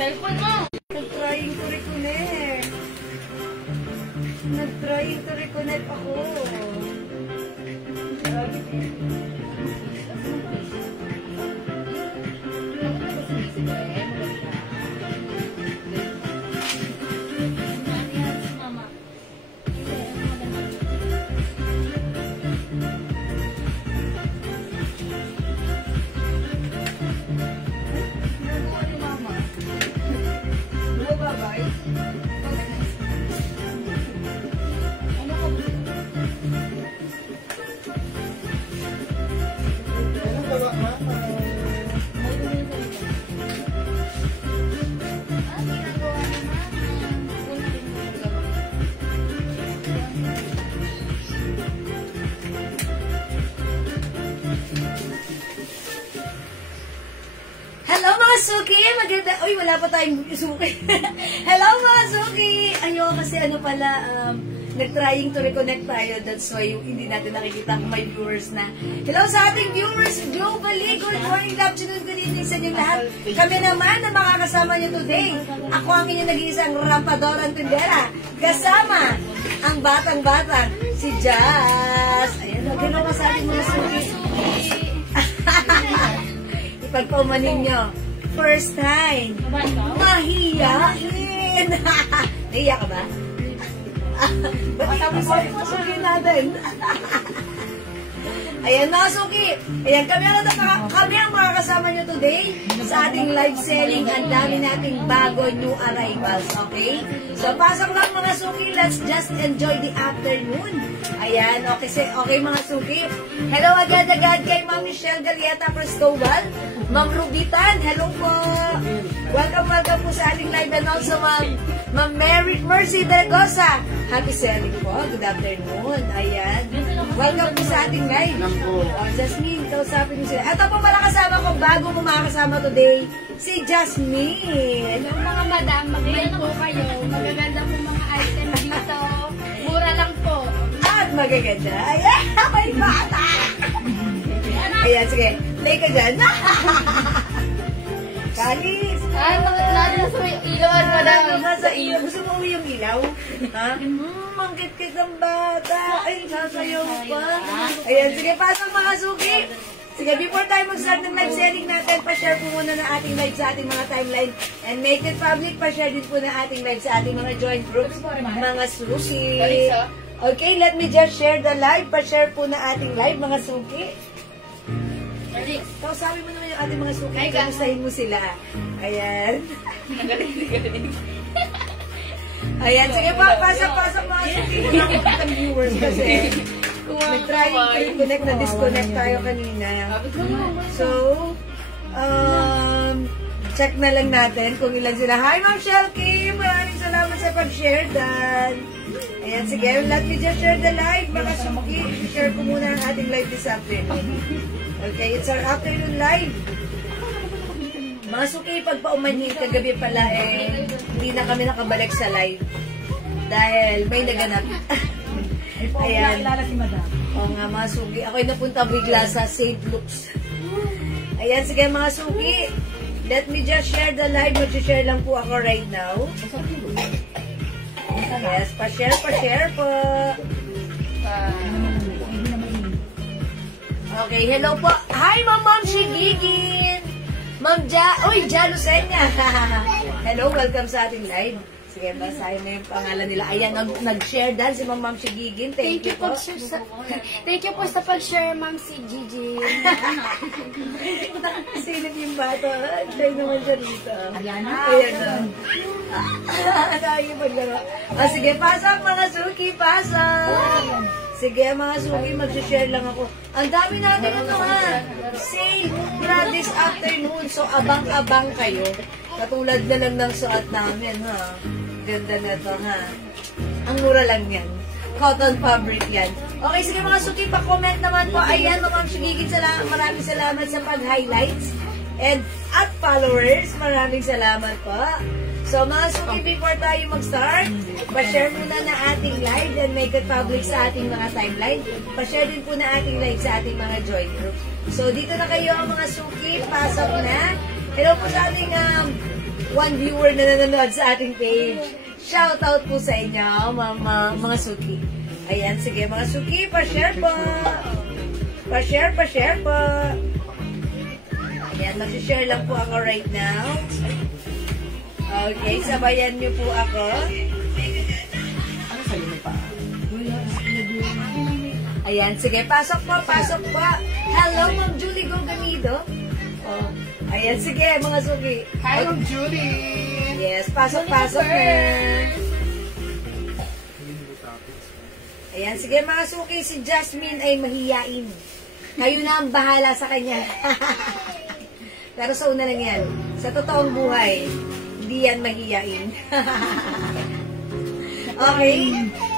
Cellphone mo. Nag-trying to reconnect. Nag-trying to reconnect ako. Hello mga Suki! Maganda. Uy, wala pa tayong Suki. Hello mga Suki! Ayun, kasi ano pala, nag-trying to reconnect tayo. That's why hindi natin nakikita kung may viewers na. Hello sa ating viewers globally. Good morning, good afternoon, good evening sa inyo lahat. Kami naman na makakasama nyo today. Ako ang inyong nag-iisang rampadorang tindera. Kasama ang batang-batang, si Jazz. Ayan, gano'n ka sa ating mga Suki. Pagpaumanin nyo, first time, mahiyain. Nahiya ka ba? Ba't kami Suki natin? Ayan mga Suki. Ayan, kami ang makakasama nyo today sa ating live selling. Ang dami nating bago new arrivals, okay? So, pasok lang mga Suki. Let's just enjoy the afternoon. Ayan, okay mga Suki. Hello agad-agad kay Ma'am Michelle Galieta Prestowal. Ma'am Rubitan, hello po. Welcome po sa ating live and also Ma'am Mercy Daragosa. Happy selling po. Good afternoon. Ayan. Welcome po sa ating live. Jasmine, kausapin niyo sila. Ito po pala kasama ko, bago mo makakasama today, si Jasmine. Yung mga madam, mag-mail po kayo. Magaganda po mga item dito. Mura lang po. At magaganda. Ayan, may bata. Ayan, sige. Play ka dyan. Kalis. Ay, lalo na sa ilaw. Lalo na sa ilaw. Gusto mo uwi yung ilaw? Ha? Mangkit-kit ang bata. Ay, sasayaw pa. Ayan, sige, pasok mga Suki. Sige, before tayo mag-start ng live selling natin, pa-share po muna na ating live sa ating mga timeline. And make it public, pa-share din po na ating live sa ating mga joint groups, mga Suki. Okay, let me just share the live. Pa-share po na ating live, mga Suki. Kausapin mo naman yung ating mga Suki. Kamustahin mo sila. Ayan. Ayan, sige pa, pasok mga Suki. Nakakot ang viewers kasi nag-try to connect na disconnect tayo kanina. So, check na lang natin kung ilan sila. Hi, Ma'am Shelky! Maraming salamat sa pag-share, Dan. Ayan, sige, let me just share the live. Mga Suki, share ko muna ang ating live this afternoon. Okay, it's our afternoon live. Mga Suki, pagpaumanhin kagabi pala hindi na kami nakabalik sa live. Dahil may naganap. Ayan. O nga mga Suki, ako'y napunta bigla sa St. Luke's. Ayan, sige mga Suki. Let me just share the live. Mag-share lang po ako right now. Yes, pa-share po. Okay, hello po. Hi, Ma'am Shigigin. Ma'am Ja Lucena. Hello, welcome sa ating live. Sige, basahin na yung pangalan nila. Ayan, nag-share dan si Ma'am Shigigin. Thank you po. Thank you po sa pag-share, Ma'am si Gigi. Silip yung bata. Try naman siya dito. Ayan na. Tayo paglaro. Sige, pasok mga Suki, pasok. Sige, mga Suki, mag-share lang ako. Ang dami natin sale this afternoon. So, abang-abang kayo. Katulad na lang ng suot namin, ha? Ganda na to, ha? Ang mura lang yan. Cotton fabric yan. Okay, sige mga Suki, pa-comment naman po. Ayan, Ma'am Shigigin, maraming salamat sa pag-highlights. And at followers, maraming salamat po. So mga Suki, before tayo mag-start, pa-share muna na ating live and make it public sa ating mga timeline. Pa-share din po na ating live sa ating mga join group. So dito na kayo ang mga Suki, pasok na. Hello po sa ating one viewer na nanonood sa ating page. Shoutout po sa inyo, mga suki. Ayan, sige mga suki, pa-share po. Pa-share po. Ayan, mag-share lang po ako right now. Okay, sabayan niyo po ako. Ano sa'yo may pa? Ayan, sige, pasok po. Hello, Ma'am Julie Gogamido. Oh, ayan, sige, mga suki. Hi, Ma'am Julie! Yes, pasok na. Ayan, sige mga suki, si Jasmine ay mahiyain. Kayo na ang bahala sa kanya. Pero sa una lang yan, sa totoong buhay, hindi yan mahiyain. Okay?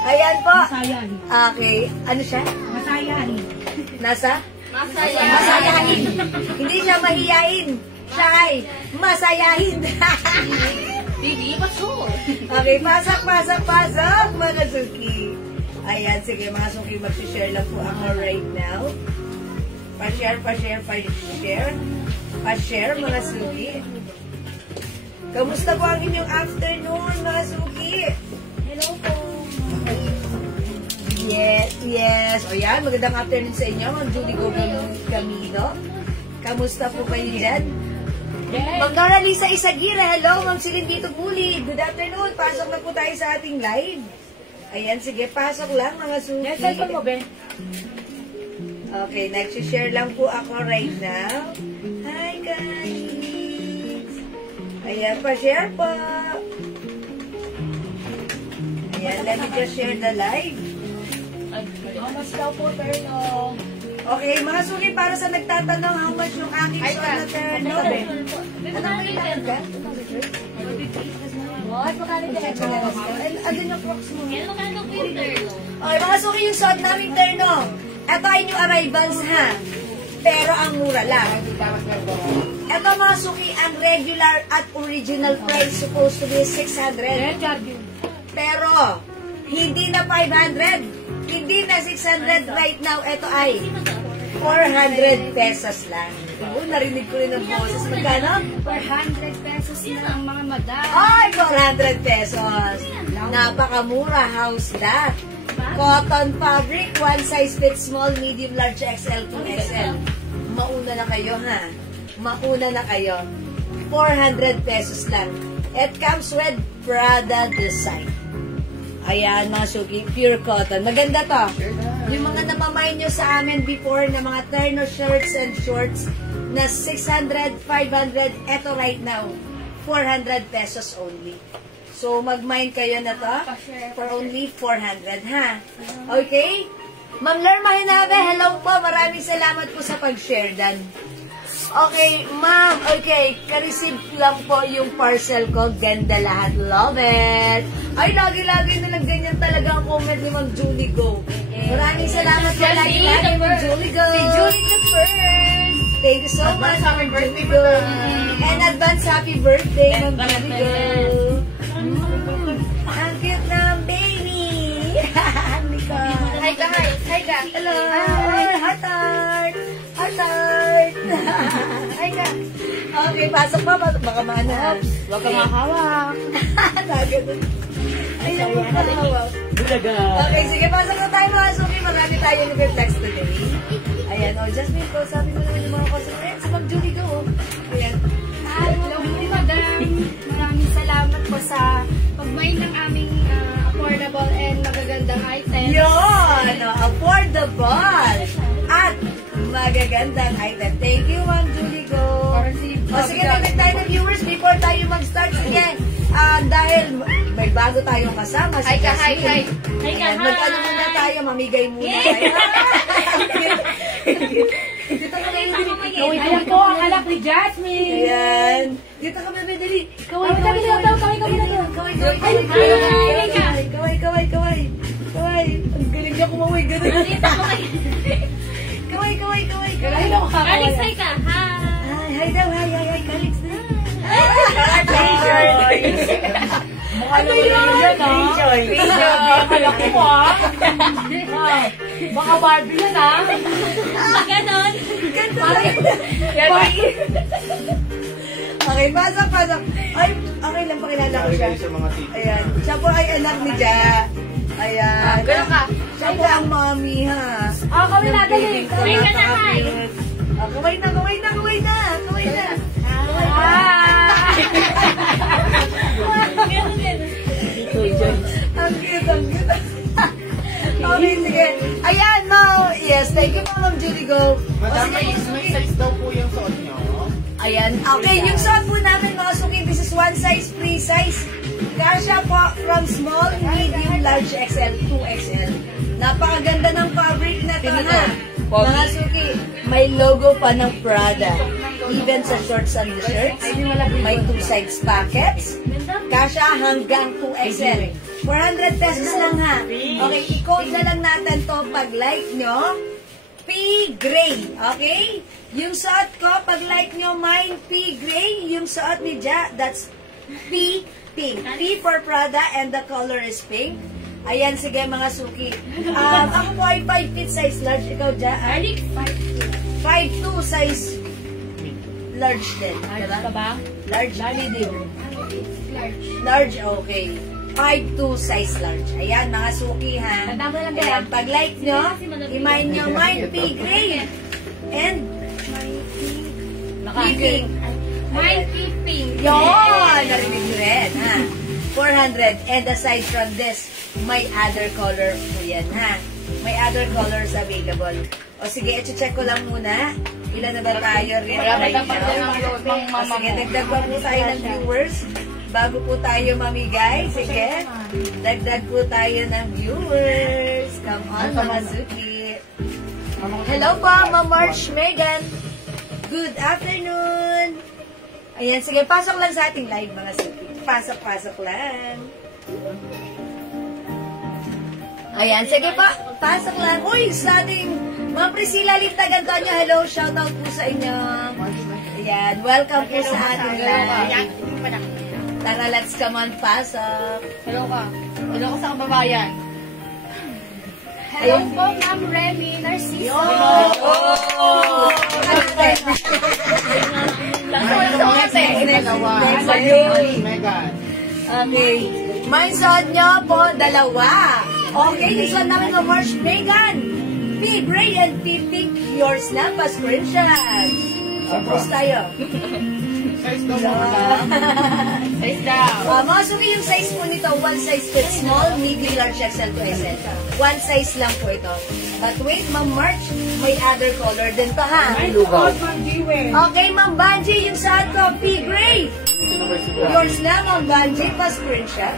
Ayan po. Masayahin. Okay. Ano siya? Masayahin. Nasa? Masaya. Masayahin. Hindi siya mahiyain. Siya ay masayahin. Hindi pa sure. Okay, pasok, mga suki. Ayan, sige, mga suki, mag-share lang po ako right now. Pa-share, mga suki. Kamusta po ang inyong afternoon, mga suki? Hello po. Yes. O yan, magandang afternoon sa inyo, Ma'am Julie Gogamido. Kamusta po kayo dyan? Ma'am Dora Lisa Isagira, hello, Ma'am Celine Dito Buli. Good afternoon, pasok na po tayo sa ating live. Ayan, sige, pasok lang mga suki. Yes, cellphone mo, Ben. Okay, nag-share lang po ako right now. Hi guys! Ayan, pa-share po. Ayan, let me just share the live. Mas daw po, Terno. Okay, mga suki, para sa nagtatanong how much yung aking short na terno. Anong kailangan ka? What? Makali din. Andun yung crocs mo. Yan, magkano po yung turno? Okay, mga suki, yung suot namin terno. Ito ay new arrivals ha. Pero ang mura lang. Ito mga suki, ang regular at original price supposed to be 600. Pero, hindi na 500. Hindi na 600 right now. Ito ay 400 pesos lang. Oo, narinig ko rin ang boses. Magkano? 400 pesos na ang mga madam. Ay, 400 pesos. Napakamura. How's that? Cotton fabric, one size fits small, medium, large, XL to XL. Mauna na kayo, ha? Mauna na kayo. 400 pesos lang. It comes with Prada design. Ayan, mga suki, pure cotton. Maganda to. Yung mga namamay nyo sa amin before na mga terno shirts and shorts na 600, 500, eto right now, 400 pesos only. So, mag-mind kayo na to for only 400, ha? Okay? Ma'am Lerma Hinabe, hello po. Maraming salamat po sa pag-share dan. Okay, ma'am. Okay, ka-receive lang po yung parcel ko. Ganda lahat. Love it. Ay, lagi-lagi na lang ganyan talaga ang comment ni Ma'am Julie Go. Maraming salamat po lagi-lagi, Ma'am Julie Go. Si Julie the first. Thank you so much, happy birthday, Go. Madam. And advance happy birthday, Ma'am Julie Go. Ang cute na, baby. Hi ka, hi ka. Hello. Heart heart. Heart heart. Hi ka. Okay, pasok pa. Baka mahanap. Huwag kang mahawak. Ay, naku, mahawak. Bulaga! Okay, sige, pasok na tayo mga suki. Marami tayo nag-text today. Ayan, Jasmine ko, sabi mo naman yung mga customers. Si Ma'am Julie ko. Ayan. Hello po, madam. Maraming salamat po sa pag-mind ng aming affordable and magagandang items. Yun! Affordable! At magagandang item. Thank you, Ma'am Julie Go. O sige, tingnan tayo ng viewers before tayo mag-start. Sige, dahil may bago tayong kasama. Hi ka, hi, hi. Hi ka, hi. Mag-ano muna tayo, mamigay muna tayo. Dito ka bebe, Ayan po ang anak ni Jasmine. Ayan. Dito ka bebe, dali. Kaway na daw. Kaway. Ang galing niya kumaway, ganun. Kaway. Alex, hi ka. Hi. Hi daw, hi. Kalix na. Ano yun? Akala ko mo baka Barbie yun Ganon. Okay, pasok. Ay, okay lang, pakilala ko siya. Sa mga tito. Ayan. Siya po ay anak ni Ja. Ayan. Ganun ka. Siya po ang mommy, ha? Kami natin eh. Kaway ka na, hi. Kaway na. Ang cute. Okay, sige. Ayan, Ma'am. Yes, thank you, Ma'am Judy Go. Madam, may size daw po yung suot nyo. Ayan. Okay, yung suot po namin, mga suki, this is one size, free size. Kasha po from small, medium, large, XL, 2XL. Napakaganda ng fabric na to, ha? Mga suki, may logo pa ng Prada. Even sa shorts and the shirts. May two sides pockets. Kasha hanggang 2XL. 400 pesos lang, ha? Okay, i-code na lang natin to pag like nyo. P-Gray, okay? Yung suot ko, pag like nyo, mine P-Gray. Yung suot ni Ja, that's P-Pink. P for Prada and the color is pink. Ayan, sige mga suki. Ako po ay 5 feet size large. Ikaw, Ja? 5'2 size large din. ba? Large, medium. Large, okay. 5'2 size large. Ayan, mga suki, ha? Ayan, pag like nyo, i-mine nyo, mine P-Gray. And P-Pink. Mine keeping. Yun! Narinig nyo rin, ha? 400. And aside from this, may other color po yan, ha? May other colors available. O sige, i-check ko lang muna. Ilan na ba tayo rin? Sige, dagdag pa po tayo ng viewers. Bago po tayo mamigay. Sige. Dagdag po tayo ng viewers. Come on, mga suki. Hello po, Ma'am March Megan. Good afternoon. Ayan, sige, pasok lang sa ating live, mga suki. Pasok lang. Ayan, sige pa, pasok lang. Uy, sa ating Ma'am Priscilla Lintag Antonio, hello, shoutout po sa inyo. Ayan, welcome po sa ating live. Tara, let's come on, pasok. Hello ka sa kababayan. Hello po, Ma'am Remy Narciso. Megan. Okay. May suot nyo po, dalawa. Okay, this one namin ng March Megan. P-Gray and P-Pink. Yours na, pa-screenshot. Post tayo. Size daw mo, madam. Size daw. Mga suki yung size po nito, one size fit small, medium, large, XL to SL. One size lang po ito. But wait, Ma'am March, may other color din pa, ha? Okay, Ma'am Banji, yung suot ko, P-Gray. Yours na, Ma'am Banji, pa-screenshot.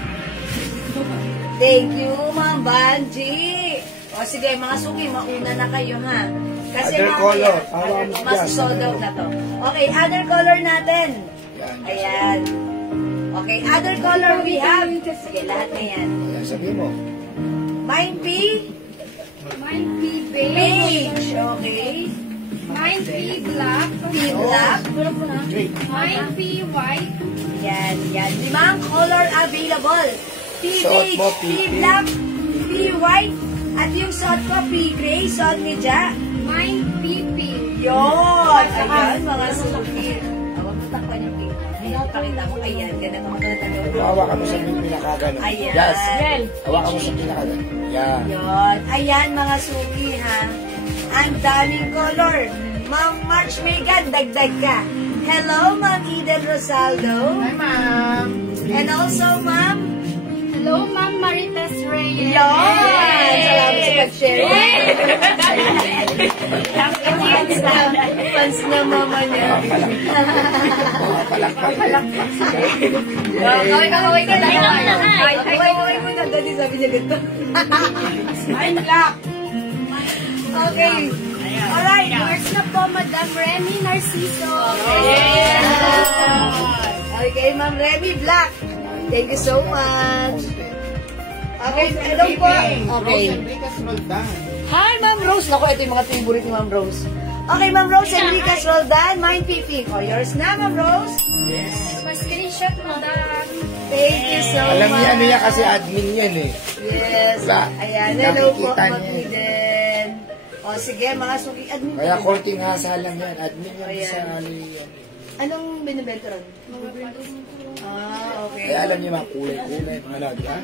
Thank you, Ma'am Banji. O sige, mga suki, mauna na kayo, ha? Kasi Other color. mas sold out na to. Okay, other color natin. Ayan. Okay, other color we have. Sige, lahat na yan. Ayan, sabihin mo. Mine P. Mine P beige. Beige. Okay. Mine P black. P black. Mine P white. Yan. Limang color available. P Suot beige, mo, P P black, P white, at yung suot ko, P gray, suot ni Ja. Mine P pink. Yun! Ayan, mga suki. Awag mo takpan yung pink. Ayan, pakita ko. Ayan, ganun ako na Hawakan mo sa pinakagano. Ayan. Yes. Hawakan mo sa pinakagano. Yan. Yun. Ayan, mga suki, ha? Ang daming color. Ma'am March Megan, dagdag ka. Hello, Ma'am Eden Rosaldo. Hi, ma'am. And also, Ma'am. Hello, Ma'am Marites Reyes. Yun! Salamat sa pag-share. Fans na mama niya. Kaway ka na. Kaway mo na. Dati sabi niya ganito. Okay. Alright. Yours na po, Madam Remy Narciso. Okay, Ma'am Remy Black. Thank you so much. Okay, hello po. Okay. Enriquez Roldan. Hi, Ma'am Rose. Naku, ito yung mga favorite ni Ma'am Rose. Okay, Ma'am Rose, Enriquez Roldan, mine P-Pink. O, yours na, Ma'am Rose. Pa-screenshot, Madam. Thank you so much. Alam niya, ano yan kasi admin yan eh. Yes. Wala. Ayan, hello po, Nakikita Ma'am niya. Eden. O, sige, mga suki, admin. Kaya konting hasalan yan. Admin yan Ayan. sa ali. Anong binibenta ron? Ah, okay. Kaya alam niyo mga kulay-kulay, mga ano, di ba?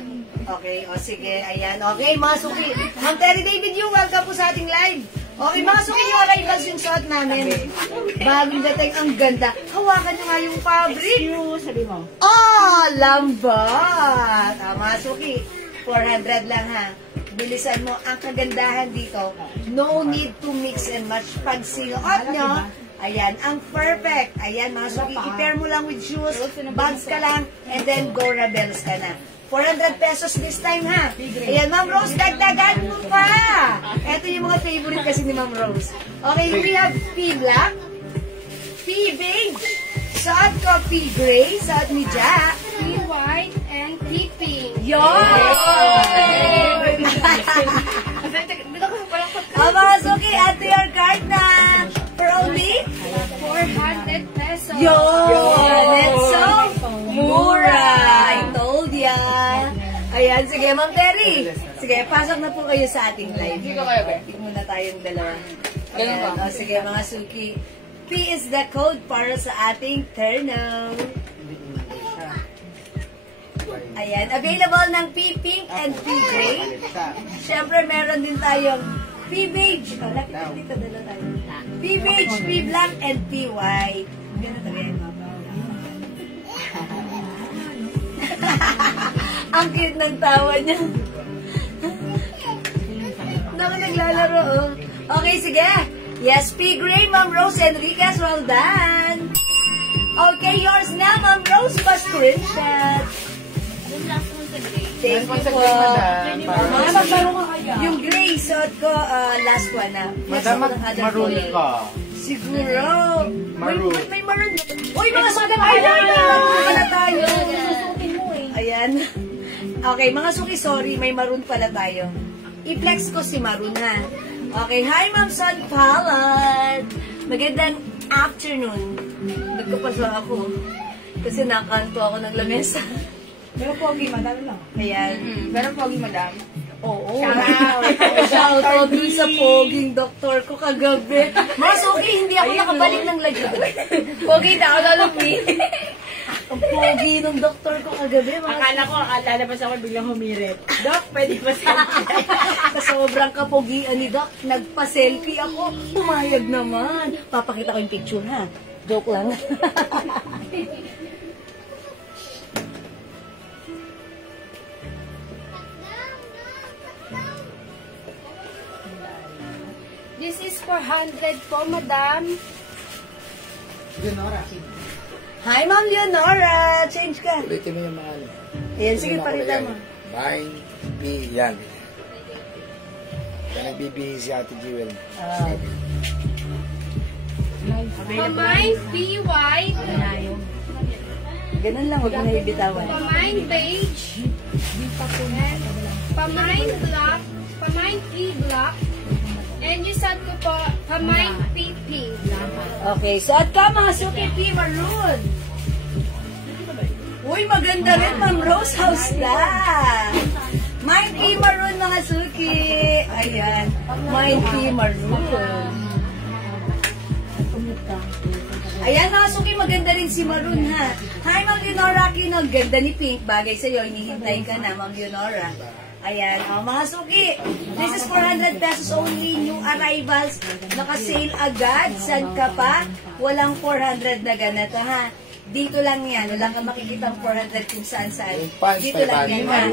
Okay, o sige, ayan. Okay, mga suki. Ma'am Terry David Yu, welcome po sa ating live. Okay, mga suki, yung arrivals yung shot namin. Bagong dating, ang ganda. Hawakan nyo nga yung fabric. Sabi mo. Oh, lambat! Mga suki, 400 lang ha. Bilisan mo ang kagandahan dito. No need to mix and match. Pag sinuot nyo, ayan, ang perfect. Ayan, mga suki, i-pair mo lang with shoes, bags ka lang, and then Dora Bells ka na. 400 pesos this time, ha? Ayan, Ma'am Rose, dagdagan mo pa! Ito yung mga favorite kasi ni Ma'am Rose. Okay, we have P-Black, P-Beige, suot ko P-Gray, suot ni Jack, P-white and P-pink. Yun! Mga suki, add to your card na for only 400 pesos. Yun! It's so mura! I told ya! Ayan, sige, Ma'am Terry. Sige, pasok na po kayo sa ating live. Sige kayo, be. Tingnan muna tayong dalawa. Ganun ba? Ayan, o, sige, mga suki. P is the code para sa ating turnout. Ayan, available ng P-Pink and P-Gray. Siyempre, meron din tayong P-Beige. O, lakit dito, dala tayo. P-Beige, P-Black, and P-White. Ganun talaga. Ang cute ng tawa niya. Naku, naglalaro, oh. Okay, sige. Yes, P-Gray, Ma'am Rose Enriquez, well done. Okay, yours na, Ma'am Rose, pa-screenshot. Thank you po. Yung gray, suot ko, last one na. Madam, maroon ka. Siguro. Maroon. May maroon. Uy, mga suki, ay, maroon pala tayo. Ayan. Okay, mga suki, sorry, may maroon pala tayo. I-flex ko si maroon, ha? Okay, hi, Ma'am Son Palad. Magandang afternoon. Nagkapaswa ako. Kasi nakanto ako ng lamesa. Pero pogi, madam lang. Ayan. Pero pogi, madam. Oo. Shout out dun sa poging doktor ko kagabi. Mga suki, hindi ako nakabalik ng lagyan. Pogi na ako lalumi. Ang pogi ng doktor ko kagabi. Akala ko, lalabas ako biglang humirit. Doc, pwede ba sa Sobrang kapogian ni Doc. Nagpa-selfie ako. Pumayag naman. Papakita ko yung picture, ha? Joke lang. This is 400 po, madam. Leonora. Hi, Ma'am Leonora. Change ka. Ulitin mo yung mga ano. Ayan, sige, palitan mo. Mine, B, yan. Yan nagbibihis si Ate Jewel. Pamine P-white. Ganun lang, huwag mo na ibitawan. Pamine beige. Pamine black. Pamine P-black. And yung set ko po, Pamine P-pink. Okay, suot ka mga suki P maroon. Uy, maganda rin, Ma'am Rose House na. Mine P maroon mga suki. Ayan, Mine P maroon. Ayan mga suki, maganda rin si Maroon, ha. Hi, Ma'am Leonora Aquino. Ganda ni Pink. Bagay sa'yo, hinihintay ka na, Ma'am Leonora. Ayan, mga suki. This is 400 pesos only. New arrivals. Naka-sale agad. San ka pa? Walang 400 na ganito, ha. Dito lang yan. Walang ka makikita 400 kung saan-saan. Dito lang yan, ha.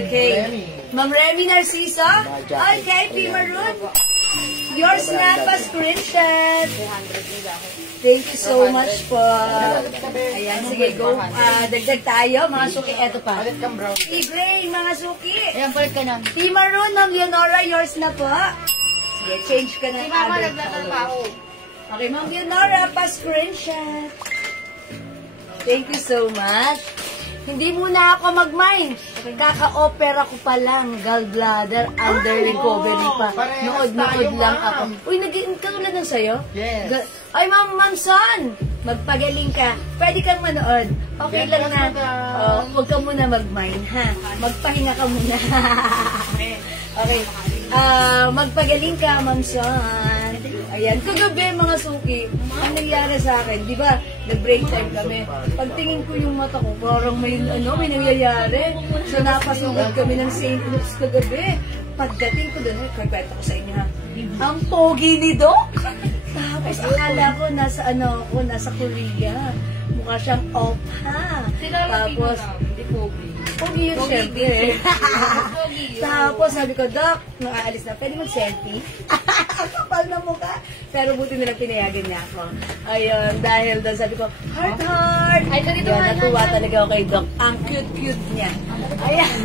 Okay. Ma'am Remy Narciso. Okay, P Maroon. Yours na pa screenshot. Thank you so much po. Ayan, sige, go. Dagdag tayo, mga suki. Eto pa. P-Gray, mga suki. Ayan, palit ka na. P Maroon, Ma'am Leonora, yours na po. Sige, change ka na. Si Mama nagtatrabaho. Okay, Ma'am Leonora, pa screenshot. Thank you so much. Hindi muna ako mag-mind. Kaka-opera ko pa lang. Gallbladder, under recovery pa. Nood-nood lang ako. Uy, katulad ng sayo? Yes. Ay, Ma'am Son, magpagaling ka. Pwede kang manood. Okay lang na. Huwag ka muna mag-mind, ha? Magpahinga ka muna. Okay. Magpagaling ka, Ma'am Son. Ayan, kagabi mga suki, ang nangyari sa akin, di ba, nag-break time kami. Pagtingin ko yung mata ko, parang may nangyayari. So, napasugat kami ng St. Luke's kagabi. Pagdating ko doon, kwento ko sa inyo ha, ang pogi ni Doc. Tapos akala ko nasa Korea. Mukha siyang oppa. Tapos, pogi yun syempre. Tapos sabi ko, Doc, nung aalis na, pwede mag-selfie? Ang kapal na mukha. Pero buti nilang pinayagan niya ako. Ayun, dahil doon sabi ko, heart, heart. Ay, natuwa talaga ako kay Doc. Ang cute-cute niya. Ayan.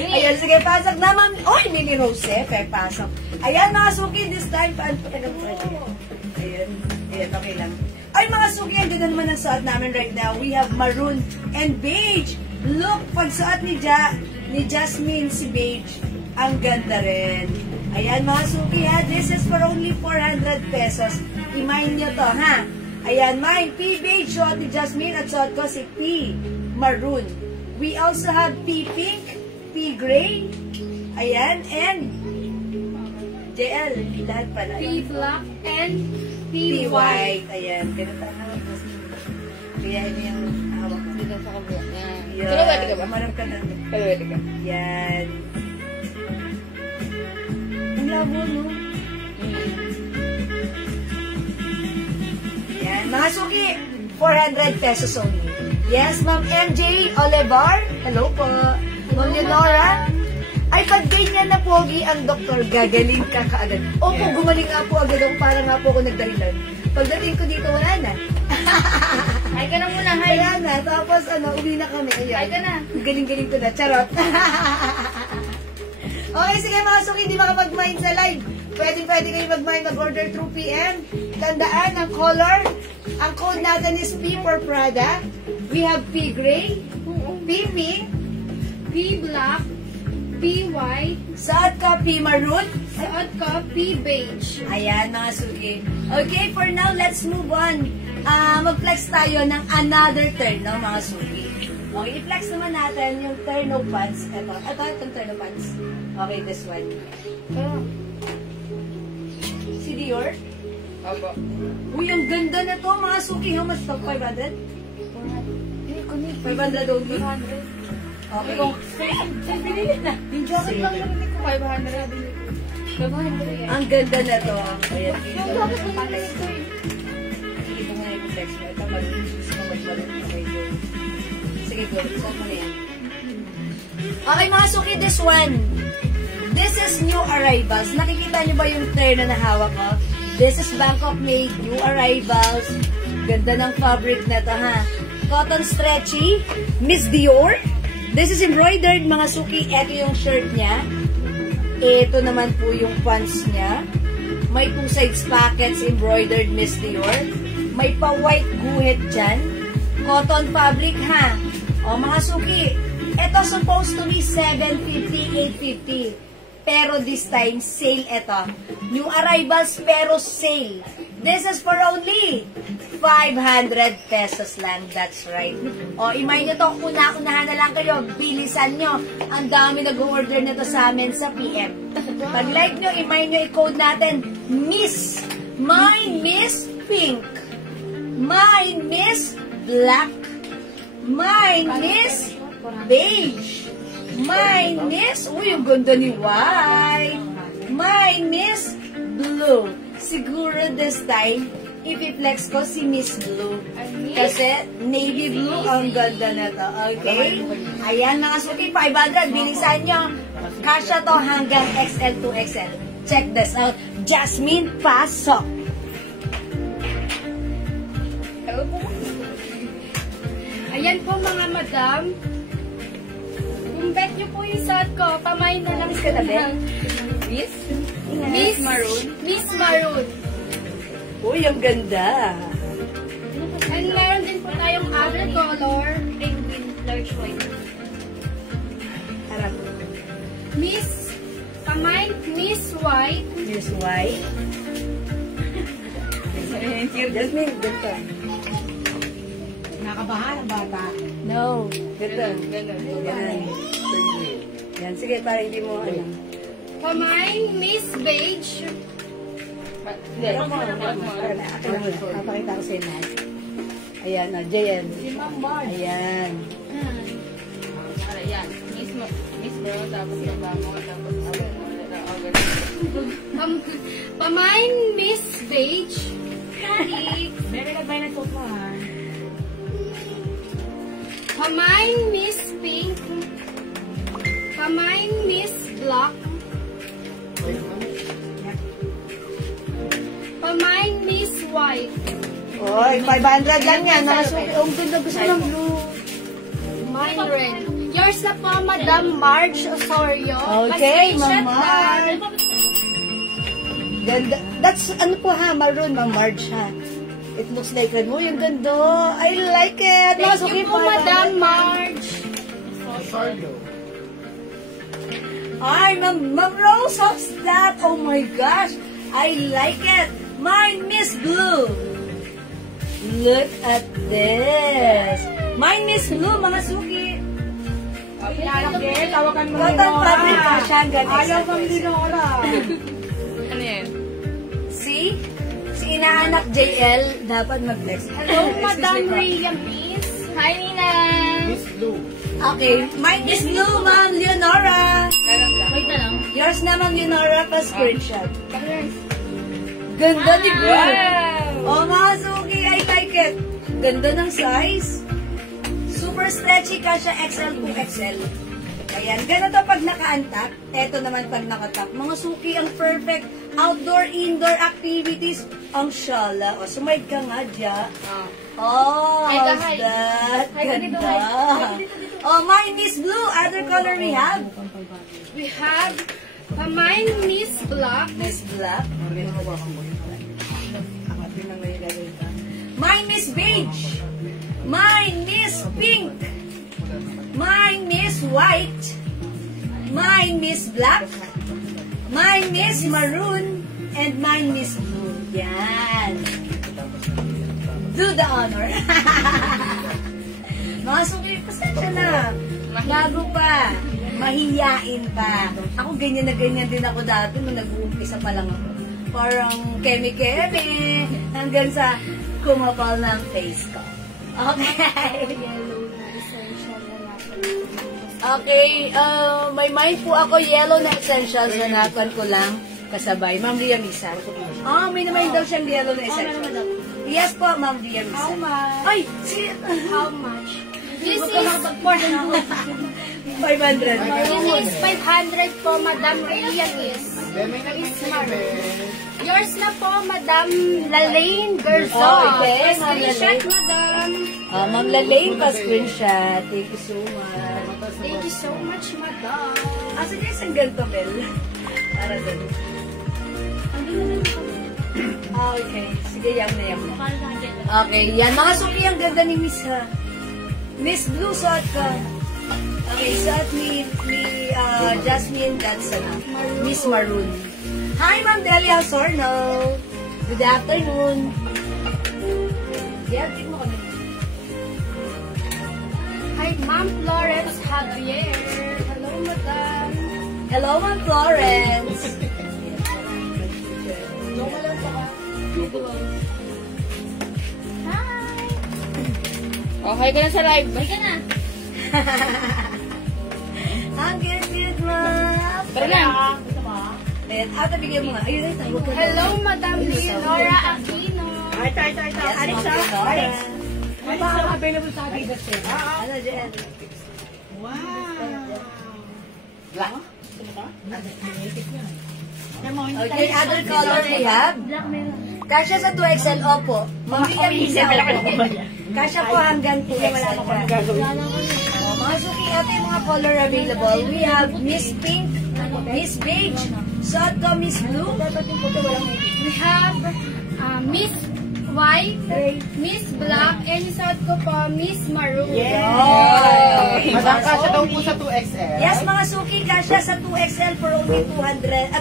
Ayan, sige, pasok naman. Oy, Mini Rose, pasok. Ayan, mga suki, this time, paano pa tayo? Ayan, okay lang. Ay, mga suki, andun na naman ang suot namin right now. We have maroon and beige. Look, pagsuot ni Jasmine si beige. Ang ganda rin. Ayan, mga suki ha, this is for only 400 pesos. I-mine nyo to, ha? Ayan, mine, P beige, suot ni Jasmine at suot ko si P maroon. We also have P pink, P gray, ayan, and JL, lahat pala. P black and P white. Ayan, ganito na. Kaya yun yung hawak ko. Dito sa kabila. Yan. Pero pwede ka ba? Marap ka na. Pwede ka. Yan. Ang labo, no? Yan. Mga suki, 400 pesos only. Yes, Ma'am MJ Olivar. Hello po. Ma'am Leonora. Ay, pag ganyan na pogi ang doktor, gagaling ka kaagad. Opo, gumaling nga po agad ako, para nga po ako nagdahilan. Pagdating ko dito, wala na. Ay ka na muna, hi. Wala na. Tapos, uwi na kami. Ayan. Ay ka na. Galing-galing ko na. Charot. Okay, sige mga suki, hindi makapag-mind sa live. Pwede kayo mag-mind mag-order through PM. Tandaan, ang color, ang code natin is P for Prada. We have P gray, P pink, P black, P white, suot ka P maroon. suot ko P beige. Ayan mga suki. Okay, for now, let's move on. Mag-flex tayo ng another turn, no, mga suki. Okay, i-flex naman natin yung turno pants. Itong turno pants. Okay, this one. Si Dior. Opo. Uy, ang ganda na to, mga suki. How much to? 500? 500 only? Okay. Binili na. Yung jacket lang narinig ko, 500. 500 yan. Ang ganda na to. Ayan. Yung bakit binili ito eh? Sige ko muna yung flex mo. Ito, mag-balot. Okay, go. Sige, go. Saan mo na yan? Okay, mga suki, this one. This is new arrivals. Nakikita niyo ba yung tray na nahawak ko? This is Bangkok made new arrivals. Ganda ng fabric na to, ha? Cotton stretchy. Miss Dior. This is embroidered, mga suki. Ito yung shirt niya. Ito naman po yung pants niya. May two sides pockets embroidered Miss Dior. May pa-white guhit dyan. Cotton fabric, ha? O, mga suki. Ito supposed to be 750, 850. Pero this time, sale ito. New arrivals, pero sale. This is for only 500 pesos lang. That's right. O, imay nyo to. Una-unahan na lang kayo. Bilisan nyo. Ang dami nag-order na to sa amin sa PM. Pag-like nyo, imay nyo, i-code natin, Miss. Mine, Miss Pink. Mine, Miss Black. Mine, Miss Beige. Mine, Miss, uy, ang ganda ni White. Mine, Miss Blue. Siguro this time, i-flex ko si Miss Blue. Kasi navy blue, ang ganda na to. Okay? Ayan, mga suki, 500. Bilisan nyo. Kasha to hanggang XL to XL. Check this out. Jasmine, pasok. Ayan po mga madam. Kung bet nyo po yung suot ko, pamain na lang Miss ka na, Ben? Miss? Miss Maroon. Miss Maroon. Uy, ang ganda. And meron din po tayong other color. Penguin, large white. Harap. Miss, pamain, Miss White. Miss White. Jasmine, ganito. Nakabahan ang bata. No. Ganito. Ganun. Yan, sige, para hindi mo alam. Pamain, Miss Beige. Papakita ko sa inyo. Ayan, JL. Ayan. Ayan. Miss bro, tapos yung bango, tapos Pamain Miss Beige. Meron na ba yung nagpupuhan? Pamain Miss Pink. Pamain Miss Black. Pamain Miss White. Oy, 500 lang yan. Nakasuki. Ang ganda gusto ng blue. Mine red. Yours na po, Madam Marge Osorio. Okay, Pa-screenshot Ma'am lang. Ganda. That's, ano po ha, maroon, Ma'am Marge ha. It looks like red. Uy, ang ganda. I like it. Thank you po, Madam Marge. Ay, Ma'am Rose, what's that? Oh my gosh. I like it. Mine Miss Blue. Look at this. Mine Miss Blue, mga suki. Tawagan mo Cotton fabric pa siya. Ayaw kang Dinora. Ano yan? See? Si inaanak JL, dapat mag-flex. Hello, Madam Rhea Miss. Hi, Nina. Miss Blue. Okay, mine Miss Blue, Ma'am Leonora. Wait na lang. Yours na, Ma'am Leonora, pa-screenshot. Ganda ni Girl. Oh, mga suki, I like it. Ganda ng size. Super stretchy ka siya, XL to XL. Ayan, ganito pag naka-untuck. Eto naman pag naka-tuck. Mga suki, ang perfect outdoor, indoor activities. Ang shala. O, sumaid ka nga, Dia. Oh, Hi, how's hi. that? Hi ka dito, Ganda. hi. Oh, mine is blue. Other color we have? We have Pamain Miss Black. Miss Black. Mine Miss Beige. Mine Miss Pink. Mine Miss White. Mine Miss Black. Mine Miss Maroon. And mine Miss Blue. Yan. Do the honor. Mga suki, pasensya na. Bago pa. Mahiyain pa. Ako ganyan na ganyan din ako dati nung nag-uumpisa pa lang ako. Parang keme-keme hanggang sa kumapal ng face ko. Okay. Okay, may mind po ako yellow na essentials na nakuan ko lang kasabay. Ma'am Ria Misa. May naman daw siyang yellow na essentials. Yes po, Ma'am Ria Misa. How much? Ay, How much? This is 500 po, Madam Rhea Miss. Yours na po, Madam Lalaine Gerzon. Okay, Ma'am Screenshot, Lalaine. Madam. Ma'am Lalaine pa screenshot. Thank you so much. Thank you so much, Madam. Sige, isang ganito, Bel. Para doon. Okay. Sige, yam na yam. Okay, yan. Mga suki, ang ganda ni Miss ha. Miss Blue, suot ka. Okay, suot ni Jasmine Johnson. Miss Maroon. Hi, Ma'am Delia Sorno. Good afternoon. Yeah, tignan mo kami. Hi, Ma'am Florence Javier. Hello, Madam. Hello, Ma'am Florence. Hi. Okay ka na sa live. Bye ka na. Ang cute, Ma'am. Tara na. Ayan, bigyan mo nga. Ayun, ay, tayo ka. Hello, Madam Leonora Aquino. Ay, tay. Yes, Alex, Ma'am Florence. Baka available sa akin kasi. Ano, Jen? Okay, other color we have. Kasya sa 2XL, opo. Mamili po. Kasya po hanggang 2XL. Mga suki, ito yung mga color available. We have Miss Pink, Miss Beige, suot ko Miss Blue. We have Miss White, Miss Black, and suot ko po Miss Maroon. Madam, kasya daw po sa 2XL. Yes, mga suki, kasya sa 2XL for only 400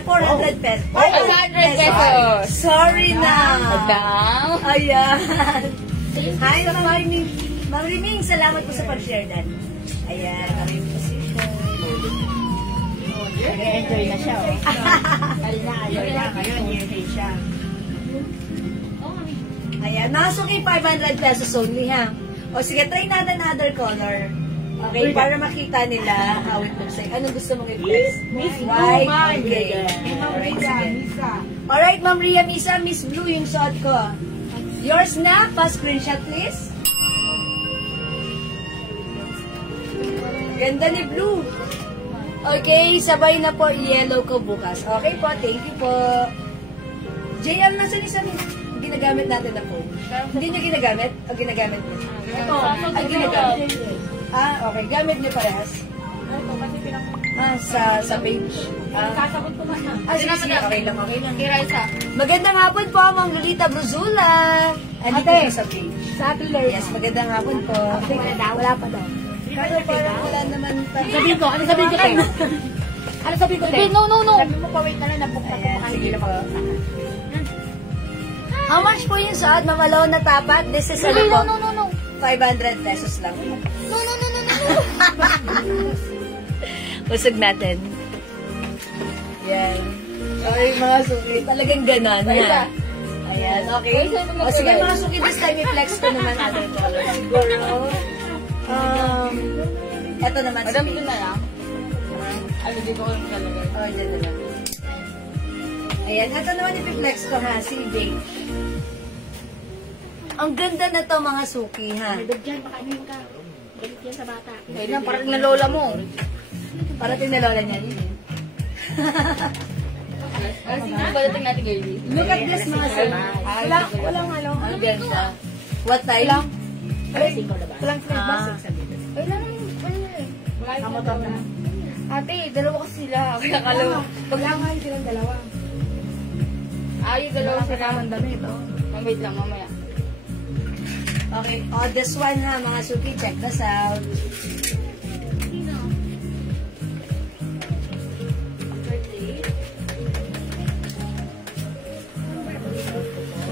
pesos. 500 pesos. Sorry na. Madam. Ayan. Hi, Ma'am Riming. Ma'am Riming, salamat po sa pag-share dan. Ayan, aming position. Nag-enjoy na siya. Ayaw na. Ngayon, yun siya. Ayan, nasuki 500 pesos only ha. O sige, try natin another color. Okay, para makita nila how it looks like. Anong gusto mong i-flex? Miss White? Blue, ma'am. Okay. Alright, sige. Alright, Ma'am Ria Misa, Miss Blue yung suot ko. Yours na, pa-screenshot please. Ganda ni Blue. Okay, sabay na po yellow ko bukas. Okay po, thank you po. JL, nasan isa ginagamit natin na po? Hindi niyo ginagamit? O ginagamit niyo? Ito. Ay, ginagamit. Okay. Gamit niyo parehas? Sa page. Sasagot ko man. Sige, sige. Okay lang. Kira isa. Magandang hapon po, Ma'am Lolita Bruzula. Andito Ate. po sa page. Sa atin, Larry. Yes, magandang hapon po. Wala pa daw. Pero parang wala naman tayo. Sabihin ko, ano sabihin ko tayo? Ano sabihin ko tayo? No. Sabi mo pa, wait na lang, napukta ko Ayan, pa sige kanina. po. How much po yung suot, Ma'am Alona Tapat? This is ano po? No. 500 pesos lang. No. Usog natin. Yan. Okay, mga suki. Talagang ganon. Ha? Ayan, okay. O sige, mga suki, this time i-flex ko naman other color. Siguro, eto naman si Madami ko na lang. Ano, di ko lang talaga. Dyan na lang. Ayan, eto naman i-flex ko ha, si beige. Ang ganda na to mga suki ha. Dagyan, pakainin ka. Galit yan sa bata. Kaya na, parang na lola mo. Para tinalola niya. Badating natin, girlie. Look at this mga suki. Walang ano. Ang ganda. What time? Walang Ah. Ay, wala na. Ate, dalawa kasi sila. Kaya kalawa. Paglangayin silang dalawa. Yung dalawa sila. Damit, wait lang, mamaya. Okay. This one ha, mga suki. Check this out.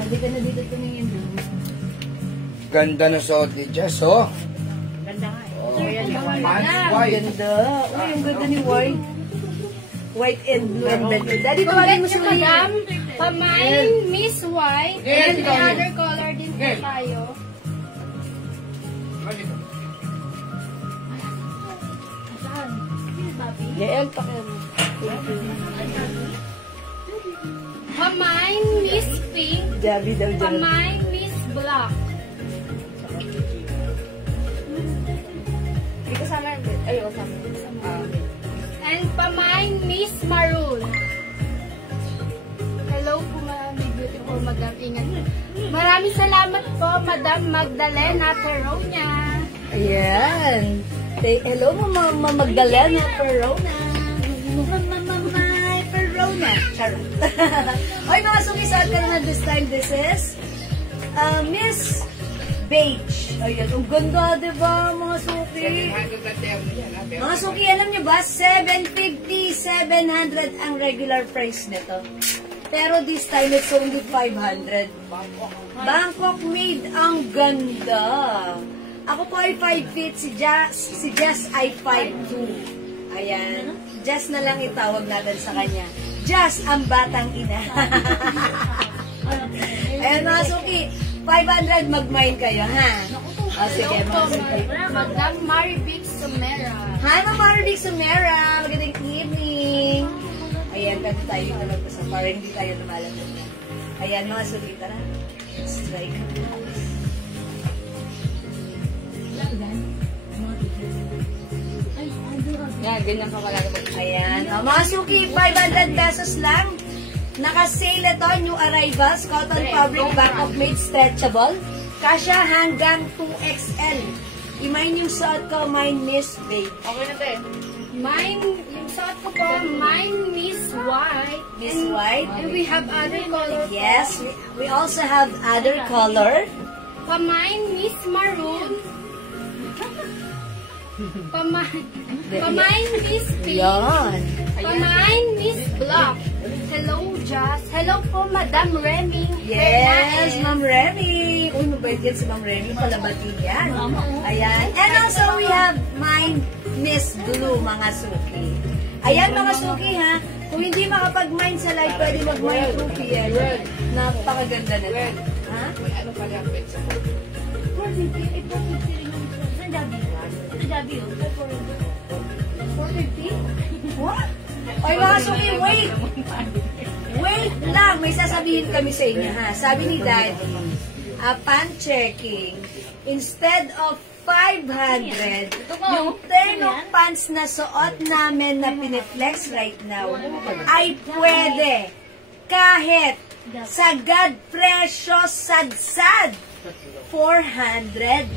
Hindi ka na dito tumingin. Ganda na suot ni Jess, oh. Ganda nga eh. Oh. Ayan, yung wala. Pants white. Ganda. Uy, ang ganda ni white. White and blue and red. Daddy, tawagin mo si Madam, pamain, Miss White, Yes, and ikaw. another color din po tayo. Yael, pakiram. Pamain, Miss Pink, Jabi daw dyan. pamain, Miss Black. Hindi kasama yung... Ay, kasama. And pamain, Miss Maroon. Hello po, maraming beautiful Madam. Ingat. Maraming salamat po, Madam Magdalena Peronia. Ayan. Say hello, Mama Magdalena Perona. Mama Perona. Charot. Okay, mga suki, saan ka naman this time? This is Miss Beige. Ayan, ang ganda, diba, mga suki? Mga suki, alam niyo ba, 750, 700 ang regular price nito. Pero this time, it's only 500. Bangkok made, ang ganda. Ako po ay 5 feet, si Jess ay 5'2". Ayan. Jess na lang itawag natin sa kanya. Jess, ang batang ina. Ayan mga suki, 500 mag-mine kayo, ha? O sige, mga suki. Madam Maribik Sumera. Hi, Ma'am Maribik Sumera. Magandang evening. Ayan, kasi tayo na lang sa para hindi tayo lumalabas. Ayan, mga suki, tara. Let's try ka. Yan, ganyan pa malalabag. Ayan. Mga suki, 500 pesos lang. Naka-sale ito, new arrivals, cotton fabric, Bangkok made stretchable. Kasya hanggang 2XL. I-mine yung suot ko, mine Miss Babe. Okay na, te. Mine, yung suot ko po, mine Miss White. Miss White. And we have other color. Yes, we also have other color. Pamain, Miss Maroon. Pamain, Miss Pink. Yan. Pamain, Miss Black. Hello, Jazz. Hello po, Madam Remy. Yes, Ma'am Remy. Uy, mabait yan si Ma'am Remy. Palabati yan. Ayan. And also, we have mine Miss Blue, mga suki. Ayan, mga suki, ha? Kung hindi makapag-mine sa live, pwede mag-mine through PM. Napakaganda na ito. Ha? Ano pala ang pizza? 450 rin yung Najabi yun. 450? What? Oy, mga suki, wait! Wait lang, may sasabihin kami sa inyo, ha? Sabi ni Daddy, upon checking, instead of 500, yung terno pants na suot namin na piniflex right now, ay pwede kahit sagad presyo sadsad 450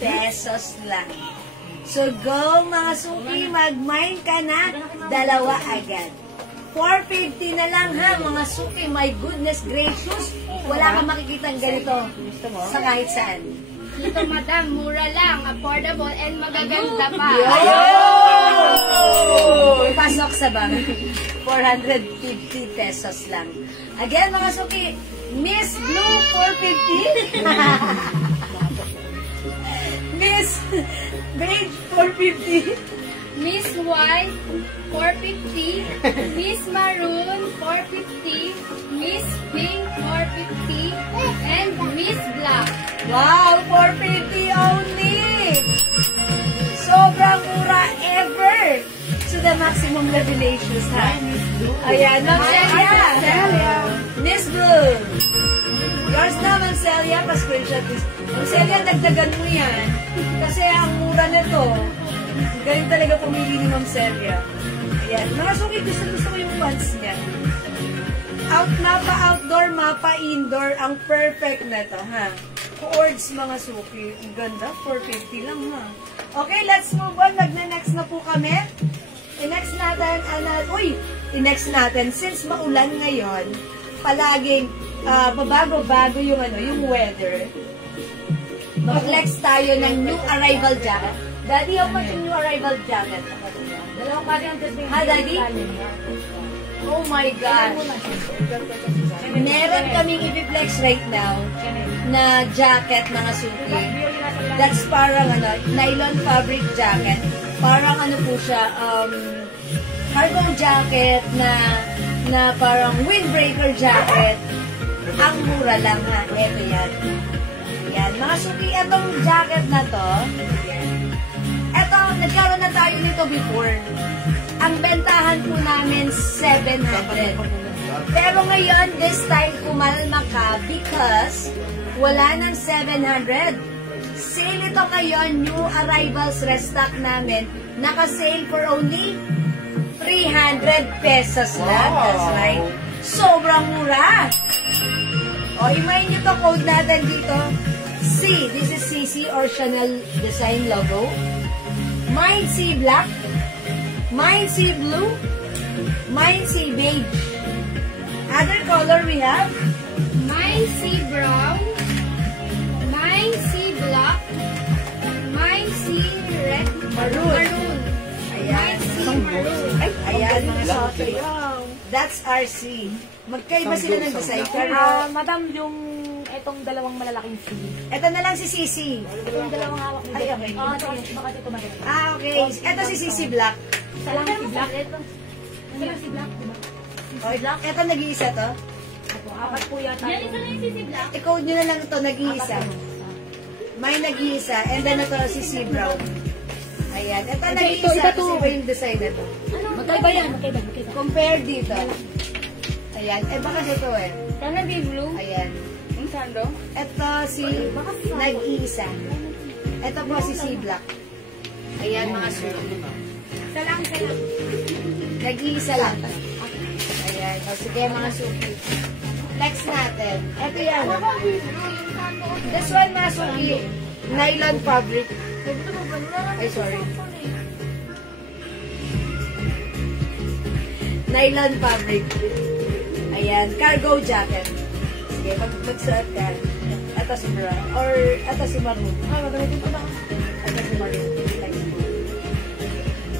pesos lang. So go mga suki, mag-mine ka na, dalawa agad. 450 na lang ha mga suki, my goodness gracious, wala kang makikitang ganito sa kahit saan. Ito, madam, mura lang, affordable, and magaganda pa. Pasok sa bang. 450 pesos lang. Again, mga suki, Miss Blue, 450. Miss Beige, 450. Miss White, 450. Miss Maroon, 450. Miss Pink, 450. And Miss Black. Wow, 450 only! Sobrang mura ever! To the maximum revelations, ha? Ayan, Ma'am Celia! Miss Blue! Yours na, Ma'am Celia, pa-screenshot this. Ma'am Celia, dagdagan mo yan. Kasi ang mura nito. Galing talaga pumili ni Ma'am Celia. Ayan, mga suki, gusto ko yung pants niya. Mapa outdoor, mapa indoor, ang perfect na to, ha? Chords, mga suki. Ang ganda, 450 lang, ha? Okay, let's move on. Magna-next na po kami. I-next natin, since maulan ngayon, palaging babago-bago yung, yung weather. Mag-flex tayo ng new arrival jacket. Daddy, how much yung new arrival jacket? Dalawang pari ang testing. Ha, Daddy? Oh my God. Meron kaming i-flex right now na jacket, mga suki. That's parang nylon fabric jacket. Parang po siya, cargo jacket na parang windbreaker jacket. Ang mura lang, ha. Ito yan. Yan. Mga suki, itong jacket na to, ito, nagkaroon na tayo nito before. Ang bentahan po namin, 700. Pero ngayon, this time, kumalma ka because wala ng 700. Sale ito ngayon, new arrivals restock namin. Naka-sale for only 300 pesos lang. That's right. Sobrang mura. O, imayin nyo to code natin dito. C. This is CC or Chanel Design logo. Mine C Black. Mine C Blue. Mine C Beige. Other color we have? Mine C Brown. Mine C Black. Mine C Red. Maroon. Ayan. Mine C Maroon. Ayan, mga sote. That's RC. Magkaiba sila ng design. Madam, yung itong dalawang malalaking C. Ito na lang si CC. Yung dalawang hawak ni Ay, okay. Baka dito magaling. Okay. Ito si CC Black. Isa lang si Black. Ito. Isa lang si Black, diba? Ito nag-iisa to. Apat po yata. Yan, isa lang yung CC Black. I-code nyo na lang ito, nag-iisa. May nag-iisa. And then ito si C Brown. Ayan. Ito nag-iisa. Kasi iba yung design na to. Magkaiba yan. Magkaiba. Compare dito. Ayan. Baka dito Sana di blue. Ayan. Yung sando. Ito si nag-iisa. Ito po si C Black. Ayan, mga suki. Salang. Nag-iisa lang. Ayan. O, sige, mga suki. Next natin. Ito yan. This one, mga suki. Nylon fabric. Ay, sorry. Nylon fabric. Ayan. Cargo jacket. Sige, mag-suot ka. Ito si brown. Or, ito si maroon. Magamitin ko na. Ito si maroon.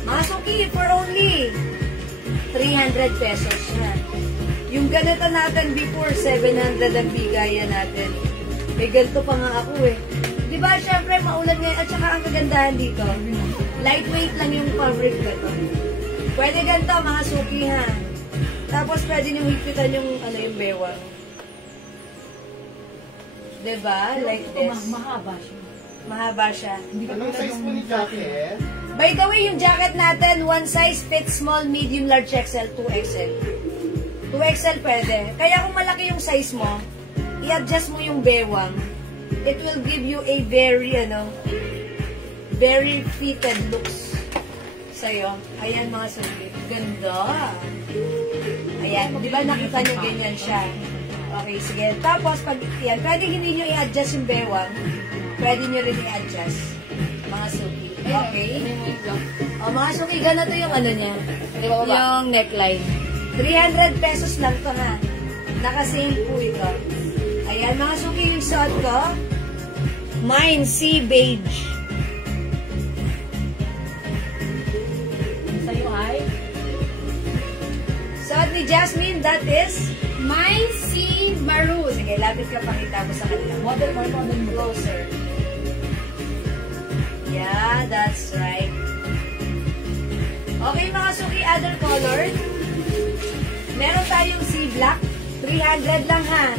Mga suki, for only 300 pesos na. Yung ganito natin before, 700 ang bigayan natin. May ganito pa nga ako Diba, syempre, maulan ngayon. At saka ang kagandahan dito, Lightweight lang yung fabric na to. Pwede ganito, mga suki, ha? Tapos, pwede nyo higpitan yung, yung bewang. Diba? Like this. Mahaba siya. Mahaba siya. Anong size mo ni jacket? By the way, yung jacket natin, one size fits small, medium, large XL, 2XL. 2XL pwede. Kaya kung malaki yung size mo, i-adjust mo yung bewang. It will give you a very, very fitted looks sa'yo. Ayan mga sulit. Ganda. Ayan. Di ba nakita nyo ganyan siya? Okay, sige. Tapos, pag yan, pwede hindi nyo i-adjust yung bewang. Pwede nyo rin i-adjust. Mga suki. Okay? O, mga suki, ganito yung niya. Yung neckline. 300 pesos lang to, ha? Naka-sale po ito. Ayan, mga suki, yung suot ko. Mine, sea beige. Sa'yo ay? Suot ni Jasmine, that is? Mine sea maroon. Sige, lapit ka pakita mo sa kanila. Model closer. Yeah, that's right. Okay, mga suki, other color. Meron tayong sea black. 300 lang, ha?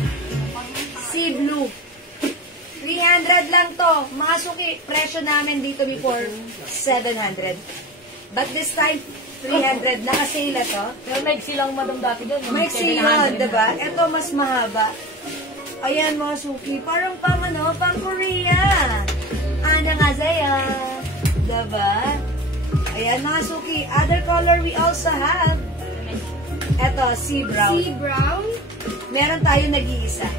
Sea blue. 300 lang to. Mga suki, presyo namin dito before 700. But this time, 300. Naka-sale na to. Pero maiksi lang madam dati dyan. Maiksi yun, diba? Ito mas mahaba. Ayan mga suki, parang pang Korea. Ana nga sa'yo. Diba? Ayan mga suki, other color we also have. Ito, sea brown. Sea brown. Meron tayo nag-iisa.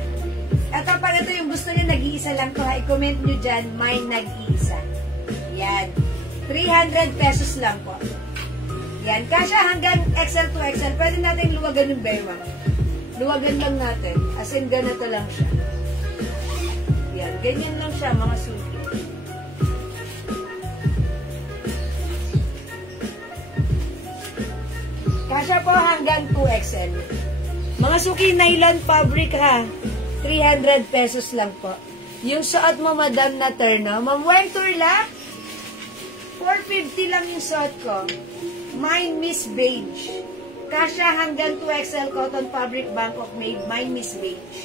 Ito, pag ito yung gusto nyo, nag-iisa lang to, ha? I-comment nyo dyan, mine nag-iisa. Yan. 300 pesos lang po. Yan. Kasya hanggang XL to XL. Pwede natin luwagan yung bewang. Luwagan lang natin. As in, ganito lang siya. Yan. Ganyan lang siya, mga suki. Kasya po hanggang 2XL. Mga suki, nylon fabric, ha? 300 pesos lang po. Yung suot mo, madam, na terno. Ma'am Wenturla, 450 lang yung suot ko. Mine Miss Beige. Kasya hanggang 2XL cotton fabric Bangkok made. Mine Miss Beige.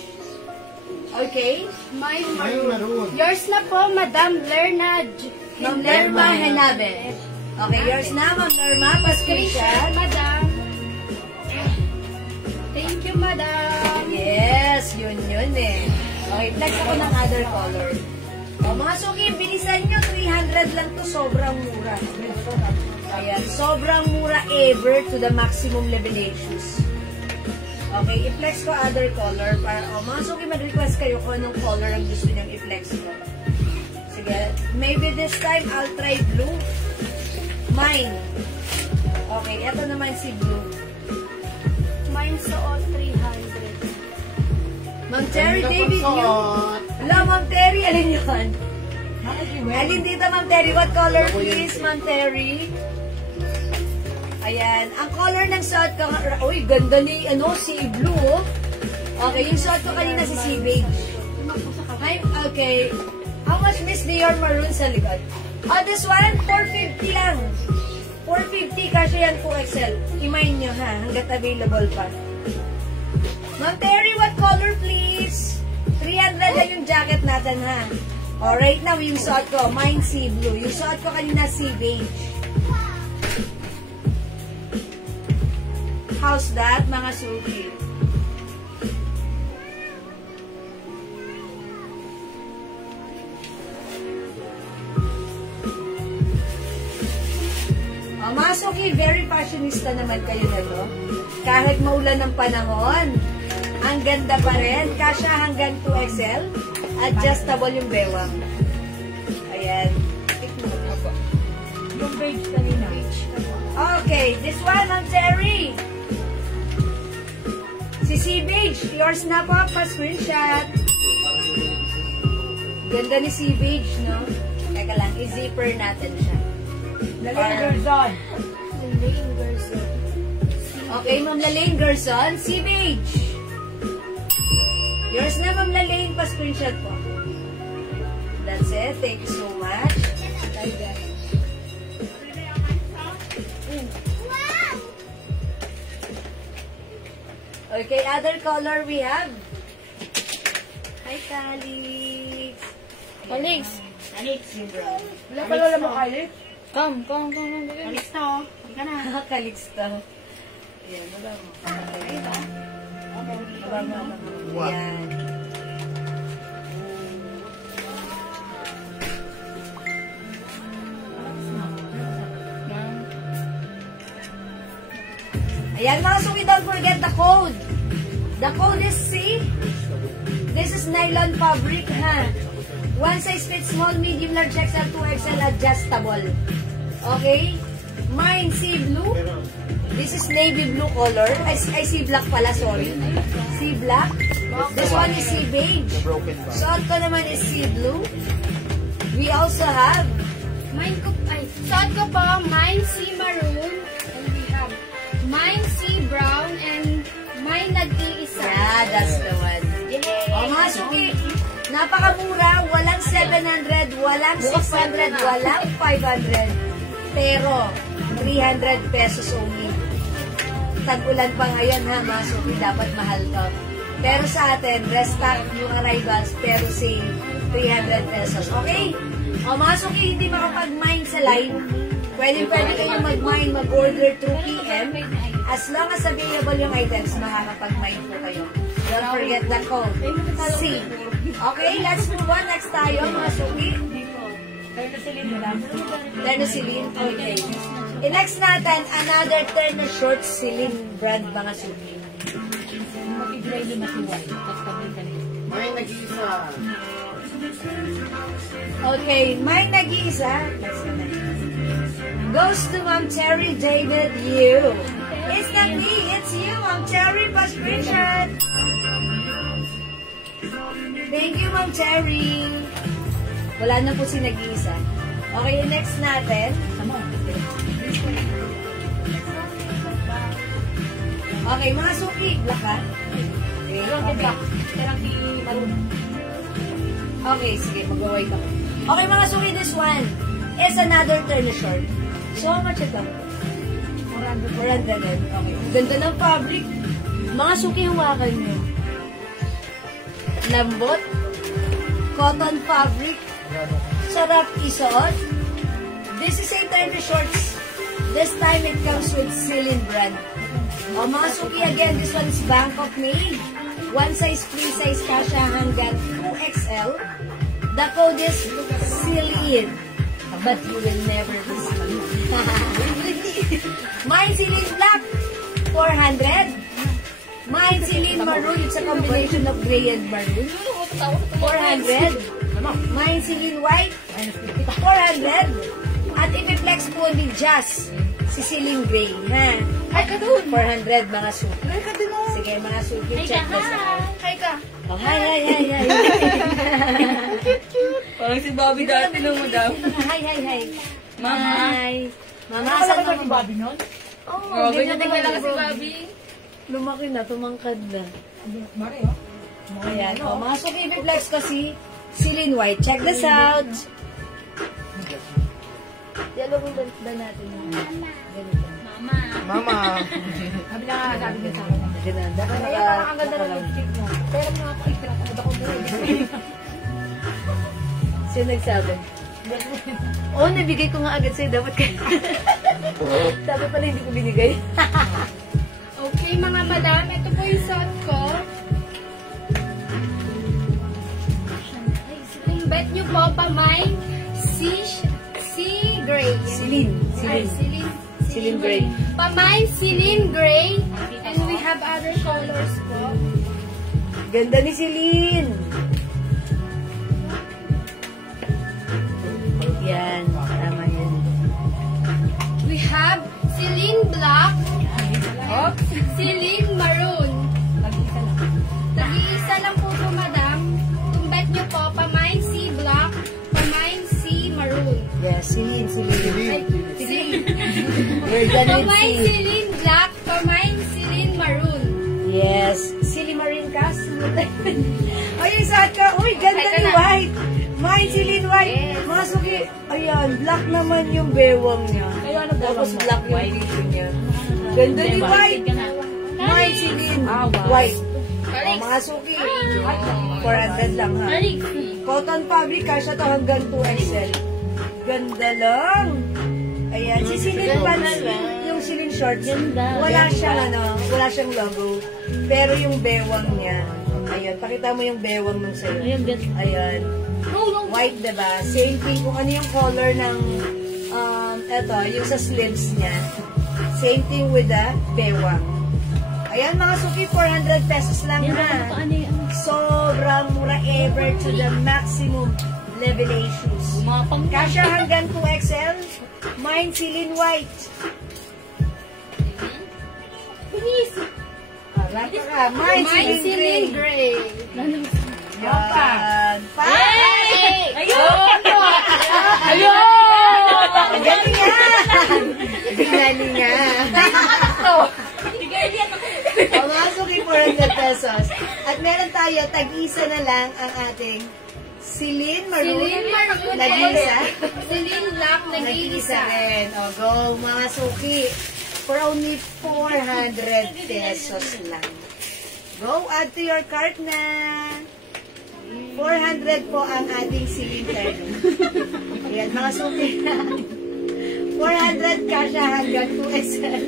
Okay? Mine Ay, maroon. maroon. Yours na po, Madam Lerna. Ma'am Lerma Henabe. Okay, yours na, Ma'am Lerma. Screenshot, Pascreenshot. Madam. Thank you, Madam. Yes, yun eh. Okay, flex ako ng other color. O, mga suki, bilisan nyo. 300 lang to. Sobrang mura. Ayan, sobrang mura ever to the maximum levelations. Okay, i-flex ko other color para, mga suki, mag-request kayo kung anong color ang gusto niyang i-flex ko. Sige, maybe this time I'll try blue. Mine. Okay, eto naman si blue. Mine suot 300. Ma'am Terry, David, you. Hello, Ma'am Terry, alin yun? Alin dito, Ma'am Terry? What color, please, Ma'am Terry? Ayan. Ang color ng suot ko, uy, ganda ni, sea blue, oh. Okay, yung suot ko kanina si sea beige. Okay. How much, Miss Dior Maroon sa likod? Oh, this one, 450 lang. 450 kasi yan po XL. Imayin nyo, ha, hanggat available pa. Ma'am Terry, what color, please? 300 lang yung jacket natin, ha? Oh, right now, yung suot ko, mine sea blue. Yung suot ko kanina, sea beige. How's that, mga suki? Mga suki, very fashionista naman kayo na to. Kahit maulan ng panahon, ang ganda pa rin. Kasya hanggang 2XL. Adjustable yung bewang. Ayan. Yung beige kanina. Okay, this one, Ma'am Terry. Si C Beige, yours na po, pa-screenshot. Ganda ni C Beige, no? Teka lang, i-zipper natin siya. Lalane Gerson. Lane Gerson. Okay, Ma'am Lalaine Gerson, C Beige. Yours na, Ma'am Lalaine, pa-screenshot po. That's it. Thank you so much. Okay, other color we have. Hi, Calix. Kalix. Yung brown. Wala pa lola mo kalit. Come. Alis na oh. Hindi ka na. Calix to. Ayan, wala mo. Ayan. Ayan mga suki, don't forget the code. The code is C. This is nylon fabric, ha? One size fits small, medium, large, XL, 2XL, adjustable. Okay? Mine, sea blue. This is navy blue color. I sea black pala, sorry. Sea black. This one is sea beige. Suot ko naman is sea blue. We also have Suot ko po, mine sea maroon. And we have mine sea brown and mine nag-iisa. yeah, that's the one. O mga suki, napakamura, walang 700, walang 600, walang 500. Pero, 300 pesos only. Tag-ulan pa ngayon ha, mga suki, dapat mahal to. Pero sa atin, restock yung arrivals, pero sale, 300 pesos. Okay? O mga suki, hindi makapag-mine sa line. Pwede kayong mag-mine, mag-order through PM. As long as available yung items, makakapag-mine po kayo. Don't forget the code. C. Okay, let's move on. Next tayo, mga suki. Ternosilin. Okay. Next natin, another Terno short Celine brand, mga suki. May nag-iisa. Okay, may nag-iisa. Goes to Ma'am Cherry David Yu. It's not me, it's you, Ma'am Cherry. Pa-screenshot. Thank you, Ma'am Cherry. Wala na po si nag-iisa. Okay, next natin. Okay, mga suki. Black ha? Okay, sige, mag-white ako. Okay, mga suki, this one is another turn short. So, how much ito? 400 din. Okay. Ganda ng fabric. Mga suki, huwakan nyo. Lambot. Cotton fabric. Sarap isuot. This is a turn shorts. This time it comes with Celine brand. O mga suki, again, this one is Bangkok made. One size, free size, kasha hanggang 2XL. The code is Celine. But you will never be Celine. Mine Celine black, 400. Mine Celine maroon, it's a combination of gray and maroon. 400. Mine Celine white, 400. At i-flex po ni Jazz, si Celine Gray, ha? Ay, ka doon. 400, mga suki. Ay, ka din mo. Sige, mga suki, check this out. Hi ka. Oh, hi. Parang si Bobby dati lang mo daw. Hi. Mama. Hi. Mama, Wala asan ka ang yung Bobby nun? Oh, Ganyan din lang si Bobby. lumaki na, tumangkad na. Mari oh. Ayan. Oh, mga suki, i-flex ko si Celine White. Check this out. Yellow mo ba natin? Ganito. Mama. Sabi niya sa akin. Ganun. Kaya parang ang ganda ng lipstick mo. Pero mga ako, ikinakagod ako doon. Sino nagsabi? Oo, nabigay ko nga agad sa'yo. Dapat ka. Dapat pala hindi ko binigay. Okay, mga madam, ito po yung suot ko. Kung bet nyo po pa may sea gray. Celine. Celine Gray. Pamay Celine Gray. And we have other colors po. Ganda ni Celine. Yan. Tama yan. We have Celine Black. Celine Maroon. Nag-iisa lang po po, madam. Kung bet nyo po, pamay sea Black, pamay sea Maroon. Yes, Celine. Pamay Celine Black, pamay Celine Maroon. Yes. Celine Marine Cast. O, yung saat ka. Uy, ganda ni White. May Celine White. Mga suki. Ayan, black naman yung bewang niya. Tapos black yung dito niya. Ganda ni White. Mine Celine White. O, mga suki. 400 lang ha. Cotton fabric, kasya to hanggang 2XL. Ganda lang. Ayan, si Celine pants, yung Celine shorts, wala siyang logo. Pero yung bewang niya, ayan, pakita mo yung bewang nung sa'yo. Ayan. White, diba? Same thing kung ano yung color ng, eto, yung sa sleeves niya. Same thing with the bewang. Ayan, mga suki, 400 pesos lang ha. Sobrang mura ever to the maximum level A shoes. Kasya hanggang 2XL. Mine Celine White. Harap ka. Mine Celine Gray. Yan. Ayun! Galingan. Pumasok yung 400 pesos. At meron tayo, tag-isa na lang ang ating Celine Maroon. Nag-iisa. Celine Black, Nag-iisa rin. O, go, mga suki. For only 400 pesos lang. Go, add to your cart na. 400 po ang ating Celine Terno. Ayan, mga suki. 400 kasya hanggang 2XL.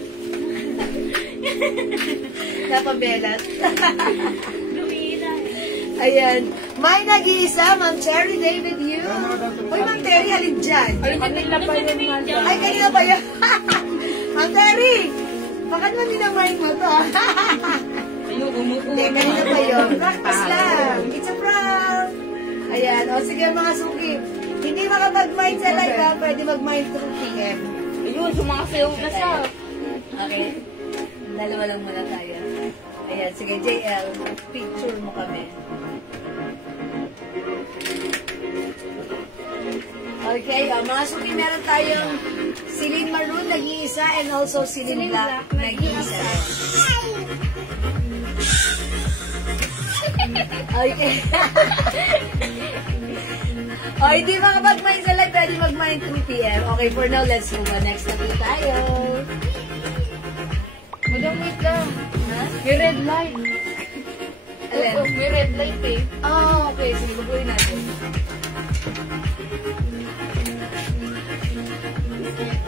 Napabelat. Ayan. May nag-iisa, Ma'am Cherry David Yu. Uy, Ma'am Terry, halin dyan. Ay, kanina pa yun. Ma'am Terry, bakit mo minamayin mo to? Hindi, kanina pa yun. Practice lang. It's a prank. Ayan. O, sige mga suki. Hindi makapag-mind sa live ha. Pwede mag-mind through PM. Ayun, sumasayaw na siya. Okay. Dalawa lang muna tayo. Ayan, sige, JL, picture mo kami. Okay, mga suki, meron tayong Celine Maroon, nag-iisa, and also Celine Black, nag-iisa. Okay. O, hindi makapag-mind sa live, pwede mag-mind 2 PM. Okay, for now, let's move on. Next na po tayo. Madam, wait lang. Ha? May red light. Alin? May red light eh. Oh, okay. Sige, baguhin natin.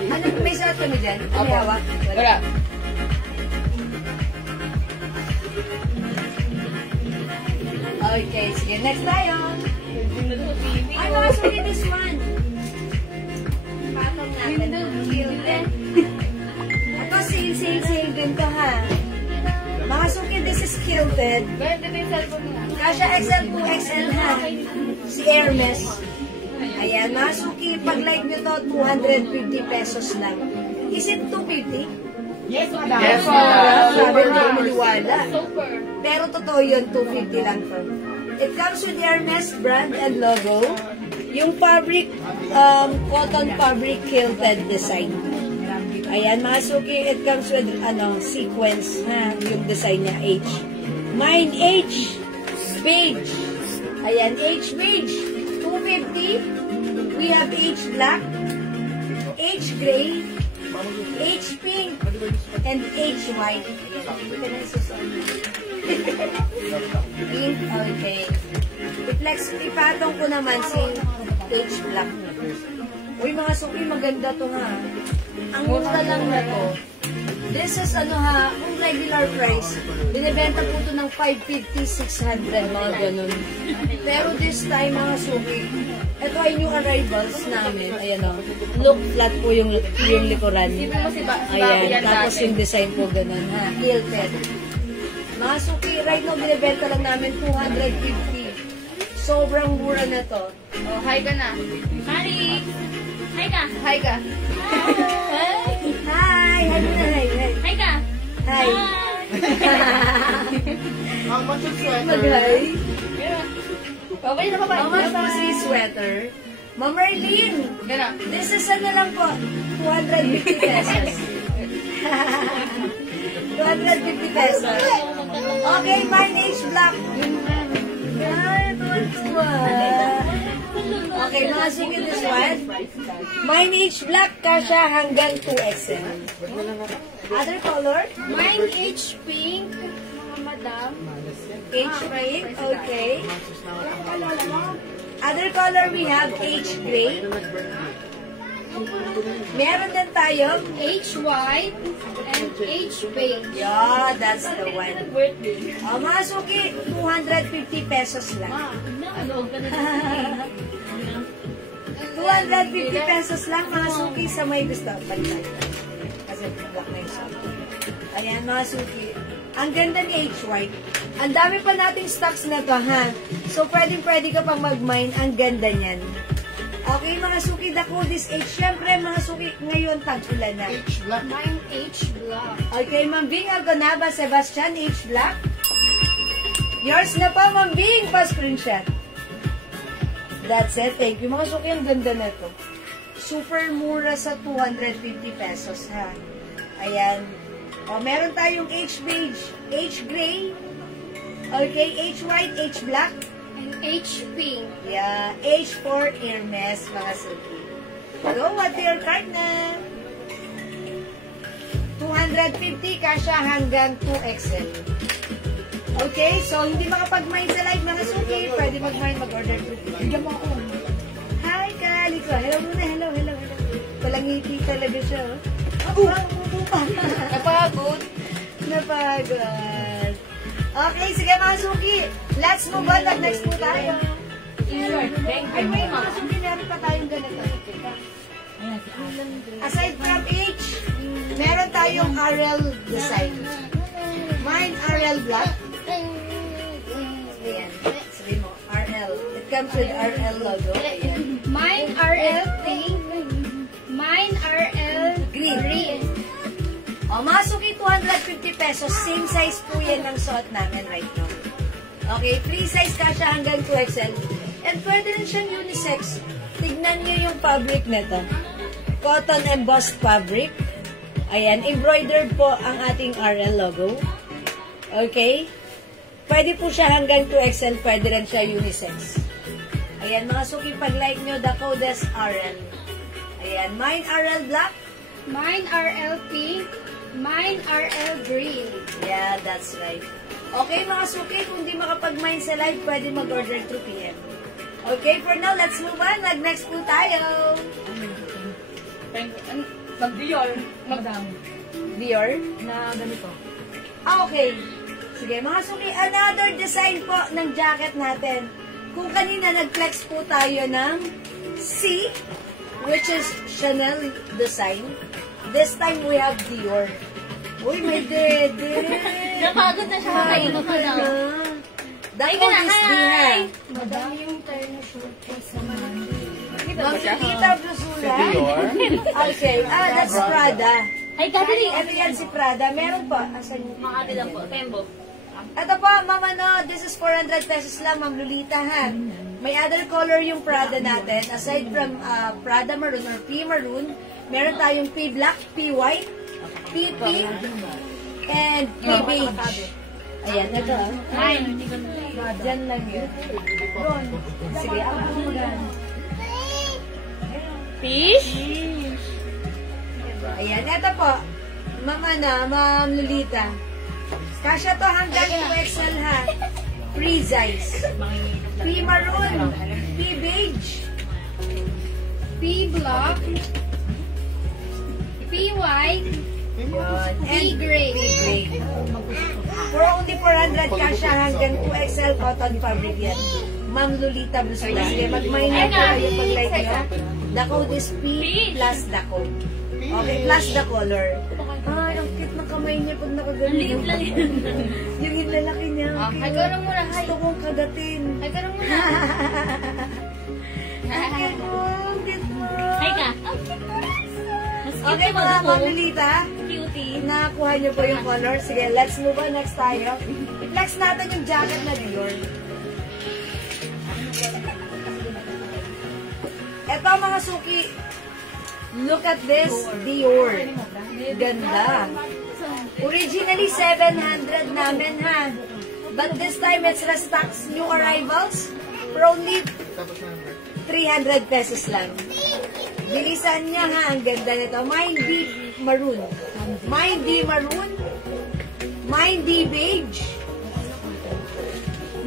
Ano, may suot kami dyan? May hawak? Wala. Okay, sige. Next tayo. Ay, mga sulit this one. Patong natin. Kilted. Ito, sale din to ha. Mga suki, this is kilted. Ganda din yung cellphone mo. Kasha XL 2XL ha. Si Hermes. Ayan, mga suki, pag like nyo to, 250 pesos lang. Is it 250? Yes, madam. Yes, Sabi na umiwala. Super. Pero totoo yun, 250 lang to. It comes with Hermes brand and logo. Yung fabric, cotton fabric kilted design. Ayan, mga suki, it comes with, sequence, ha, yung design niya, H. Mine, H, beige. Ayan, H beige, 250. We have H black, H gray, H pink, and H white. Ayan, pink, okay. Ipatong ko naman si H black. Uy, mga suki, maganda to ha. Ang mura lang na to. This is kung regular price, binibenta po to ng 550, 600, mga ganun. Pero this time, mga suki, ito ay new arrivals namin. Ayan o, look flat po yung likuran. Ayan, tapos yung design po ganun ha. Kilted. Mga suki, right now, binibenta lang namin 250. Sobrang mura na to. Oh, hi ka na. Mari! Hi ka! Hi ka! Hi! Hi na, hi! Hi ka! Hi! How much is sweater? Mag-hi! Babay na babay. How much po si sweater? Ma'am Marlene! Gana. This is lang po, 250 pesos. 250 pesos. Okay, mine H black. Ay, tuwa. Okay, mga suki this one. Mine H black, kasha hanggang 2XL. Other color? Mine H pink, mga madam. H pink, okay. Other color we have H gray. Meron din tayo H white and H pink. Yeah, that's the one. Mga suki, 250 pesos lang. 250 pesos lang, mga suki, sa may gusto. Palitan. Kasi black na yung suki. Ayan, mga suki. Ang ganda ni H white. Ang dami pa nating stocks na to, ha? So, pwede ka pang mag-mine. Ang ganda niyan. Okay, mga suki, the code is H. Siyempre, mga suki, ngayon tag-ulan na. Mine H black. Okay, Ma'am Bing Alconaba, Sebastian, H black. Yours na pa, Ma'am Bing, pa-screenshot. That's it. Thank you. Mga suki, ang ganda na to. Super mura sa 250 pesos, ha? Ayan. O, meron tayong H beige, H gray, okay, H white, H black, And H pink. yeah, H for Hermes, mga suki. Go, what your card na? 250, kasha hanggang 2XL. Okay, so hindi makapag-mine sa live, mga suki. Pwede mag-mine, mag-order. Bigyan mo ako. Hi, Kaliko. Hello muna, hello. Palangiti talaga siya. Oh, Napagod. Napagod. Okay, sige mga suki. Let's move on. Next po tayo. Ay, may mga suki, meron pa tayong ganito. Aside from H, meron tayong RL design. Mine, RL black. Ayan. Sabi mo, RL. It comes with RL logo. Ayan. Mine RL pink. Mine RL green. O, mga suki, 250 pesos. Same size po yan ang suot namin right now. Okay, free size kasha hanggang 2XL. And pwede rin siyang unisex. Tignan niyo yung fabric nito. Cotton embossed fabric. Ayan, embroidered po ang ating RL logo. Okay? Pwede po siya hanggang 2XL. Pwede rin siya unisex. Ayan, mga suki, pag-like nyo, the code is RL. Ayan, mine RL black. Mine RL pink. Mine RL green. Yeah, that's right. Okay, mga suki, kung di makapag-mine sa live, pwede mag-order through PM. Okay, for now, let's move on. Mag-next po tayo. Mag-Dior. Madam. Dior. Na ganito. Okay. Sige, mga suki, another design po ng jacket natin. Kung kanina nag-flex po tayo ng C, which is Chanel design. This time we have Dior. Uy, may dede. Napagod na siya kakainin ko na. Dahil ko is diha. Madami yung tayo na short sa malaki. Makikita Blusula. Okay, that's Prada. Ay, dati Ito yan si Prada. Meron pa. Asan yung Makati lang po. Tembo. Ito po, mama, no, this is 400 pesos lang, Ma'am Lolita, ha? May other color yung Prada natin. Aside from Prada Maroon or P Maroon, meron tayong P Black, P White, P Pink, and P Beige. Ayan, ito. Diyan lang yun. Sige, ako mo yan. Fish? Ayan, ito po. Ma'am Lolita. Kasya to hanggang 2XL, ha? Free size. P Maroon, P Beige, P black. P white. and gray. P gray. For only 400 kasya hanggang 2XL cotton fabric yan. Ma'am Lolita Blusula. Sige, mag-minor po kayo pag-like nyo. The code is P plus the code. Okay, plus the color. Ay, ang cute na kamay niya pag nakagaling. Yung lalaki niya. Ay, gano'n muna. Gusto kong kagatin. Ay, gano'n muna. Ang cute mo, ang cute mo. Ay ka. Okay, mga Ma'am Lolita. Cutie. Nakakuha niyo po yung color. Sige, let's move on. Next tayo. I-flex natin yung jacket na Dior. Eto mga suki. Look at this. Dior. Ganda. Originally, 700 namin, ha? But this time, it's restocks new arrivals for only 300 pesos lang. Bilisan niya ha, ang ganda nito. Mine D Maroon. Mine D Maroon. Mine D Beige.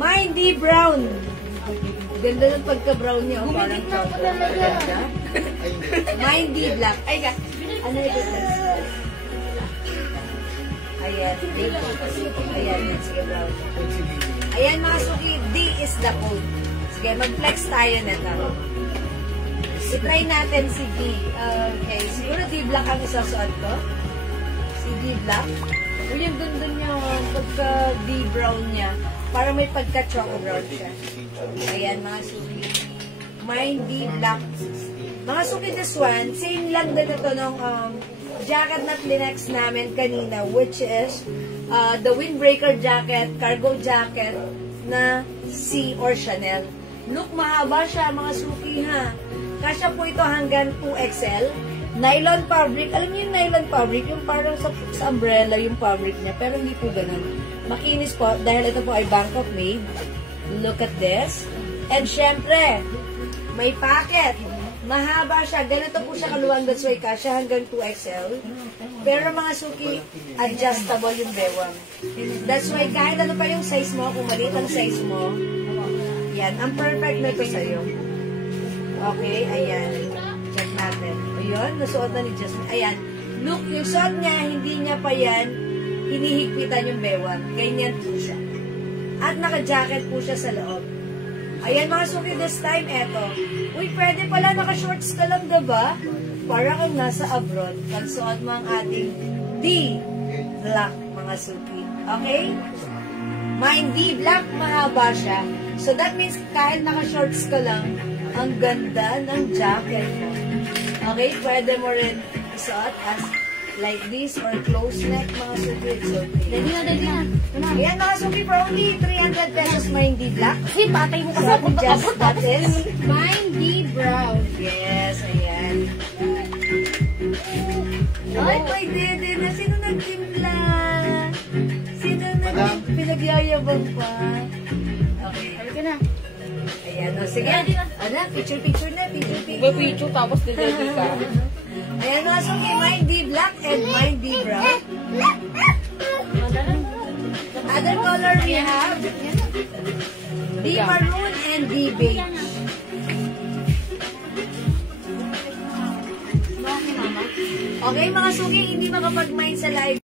Mine D Brown. Ganda ng pagka-brown niya. Oh, parang ganda. Mine D Black. Ay, ano ito? Ayan. Ayan, sige brown. Ayan mga suki, D is the code. Sige, mag-flex tayo na ito. I-try natin si D. Okay, siguro D Black ang isasuot ko. Si D Black. O yung dun yung pagka-D brown niya. Para may pagka-choco brown siya. Ayan mga suki. Mine D Black. Mga suki, this one, same lang din ito nung jacket na linex namin kanina, which is the windbreaker jacket, cargo jacket na C or Chanel. Look, mahaba siya mga suki ha. Kasya po ito hanggang 2XL. Nylon fabric. Alam niyo yung nylon fabric? Yung parang sa umbrella yung fabric niya. Pero hindi po ganun. Makinis po dahil ito po ay Bangkok made. Look at this. And syempre, may pocket. Mahaba siya. Ganito po siya kaluwang. That's why kasya hanggang 2XL. Pero mga suki, adjustable yung bewang. That's why kahit ano pa yung size mo, kung maliit ang size mo, yan. Ang perfect na ito sa'yo. Okay, ayan. Check natin. Ayun, nasuot na ni Jasmine. Ayan. Look, yung suot niya, hindi niya pa yan hinihigpitan yung bewang. Ganyan po siya. At naka-jacket po siya sa loob. Ayan mga suki, this time, eto. Uy, pwede pala, naka-shorts ka lang, diba? Para kang nasa abroad. Pagsuot mo ang ating D Black, mga suki. Okay? Mine D Black, mahaba siya. So that means, kahit naka-shorts ka lang, ang ganda ng jacket mo. Okay? Pwede mo rin isuot as like this or close neck, mga suki. It's okay. Dali na. Ayan, mga suki, for only 300 pesos, Mine D Black. Kasi patay mo kasi So, just that is. Mine D Brown. Yes, ayan. Ay, may dede na. Sino nagtimpla? Sino pinagyayabang pa? Okay. Sabi ka na. Ayan, o. Sige. Ano, picture na. Picture. May picture tapos didali ka. Ayan, mga suki, Mine D Black and Mine D Brown. Other color we have D Maroon and D Beige. Okay, mga suki, hindi makapag-mind sa live.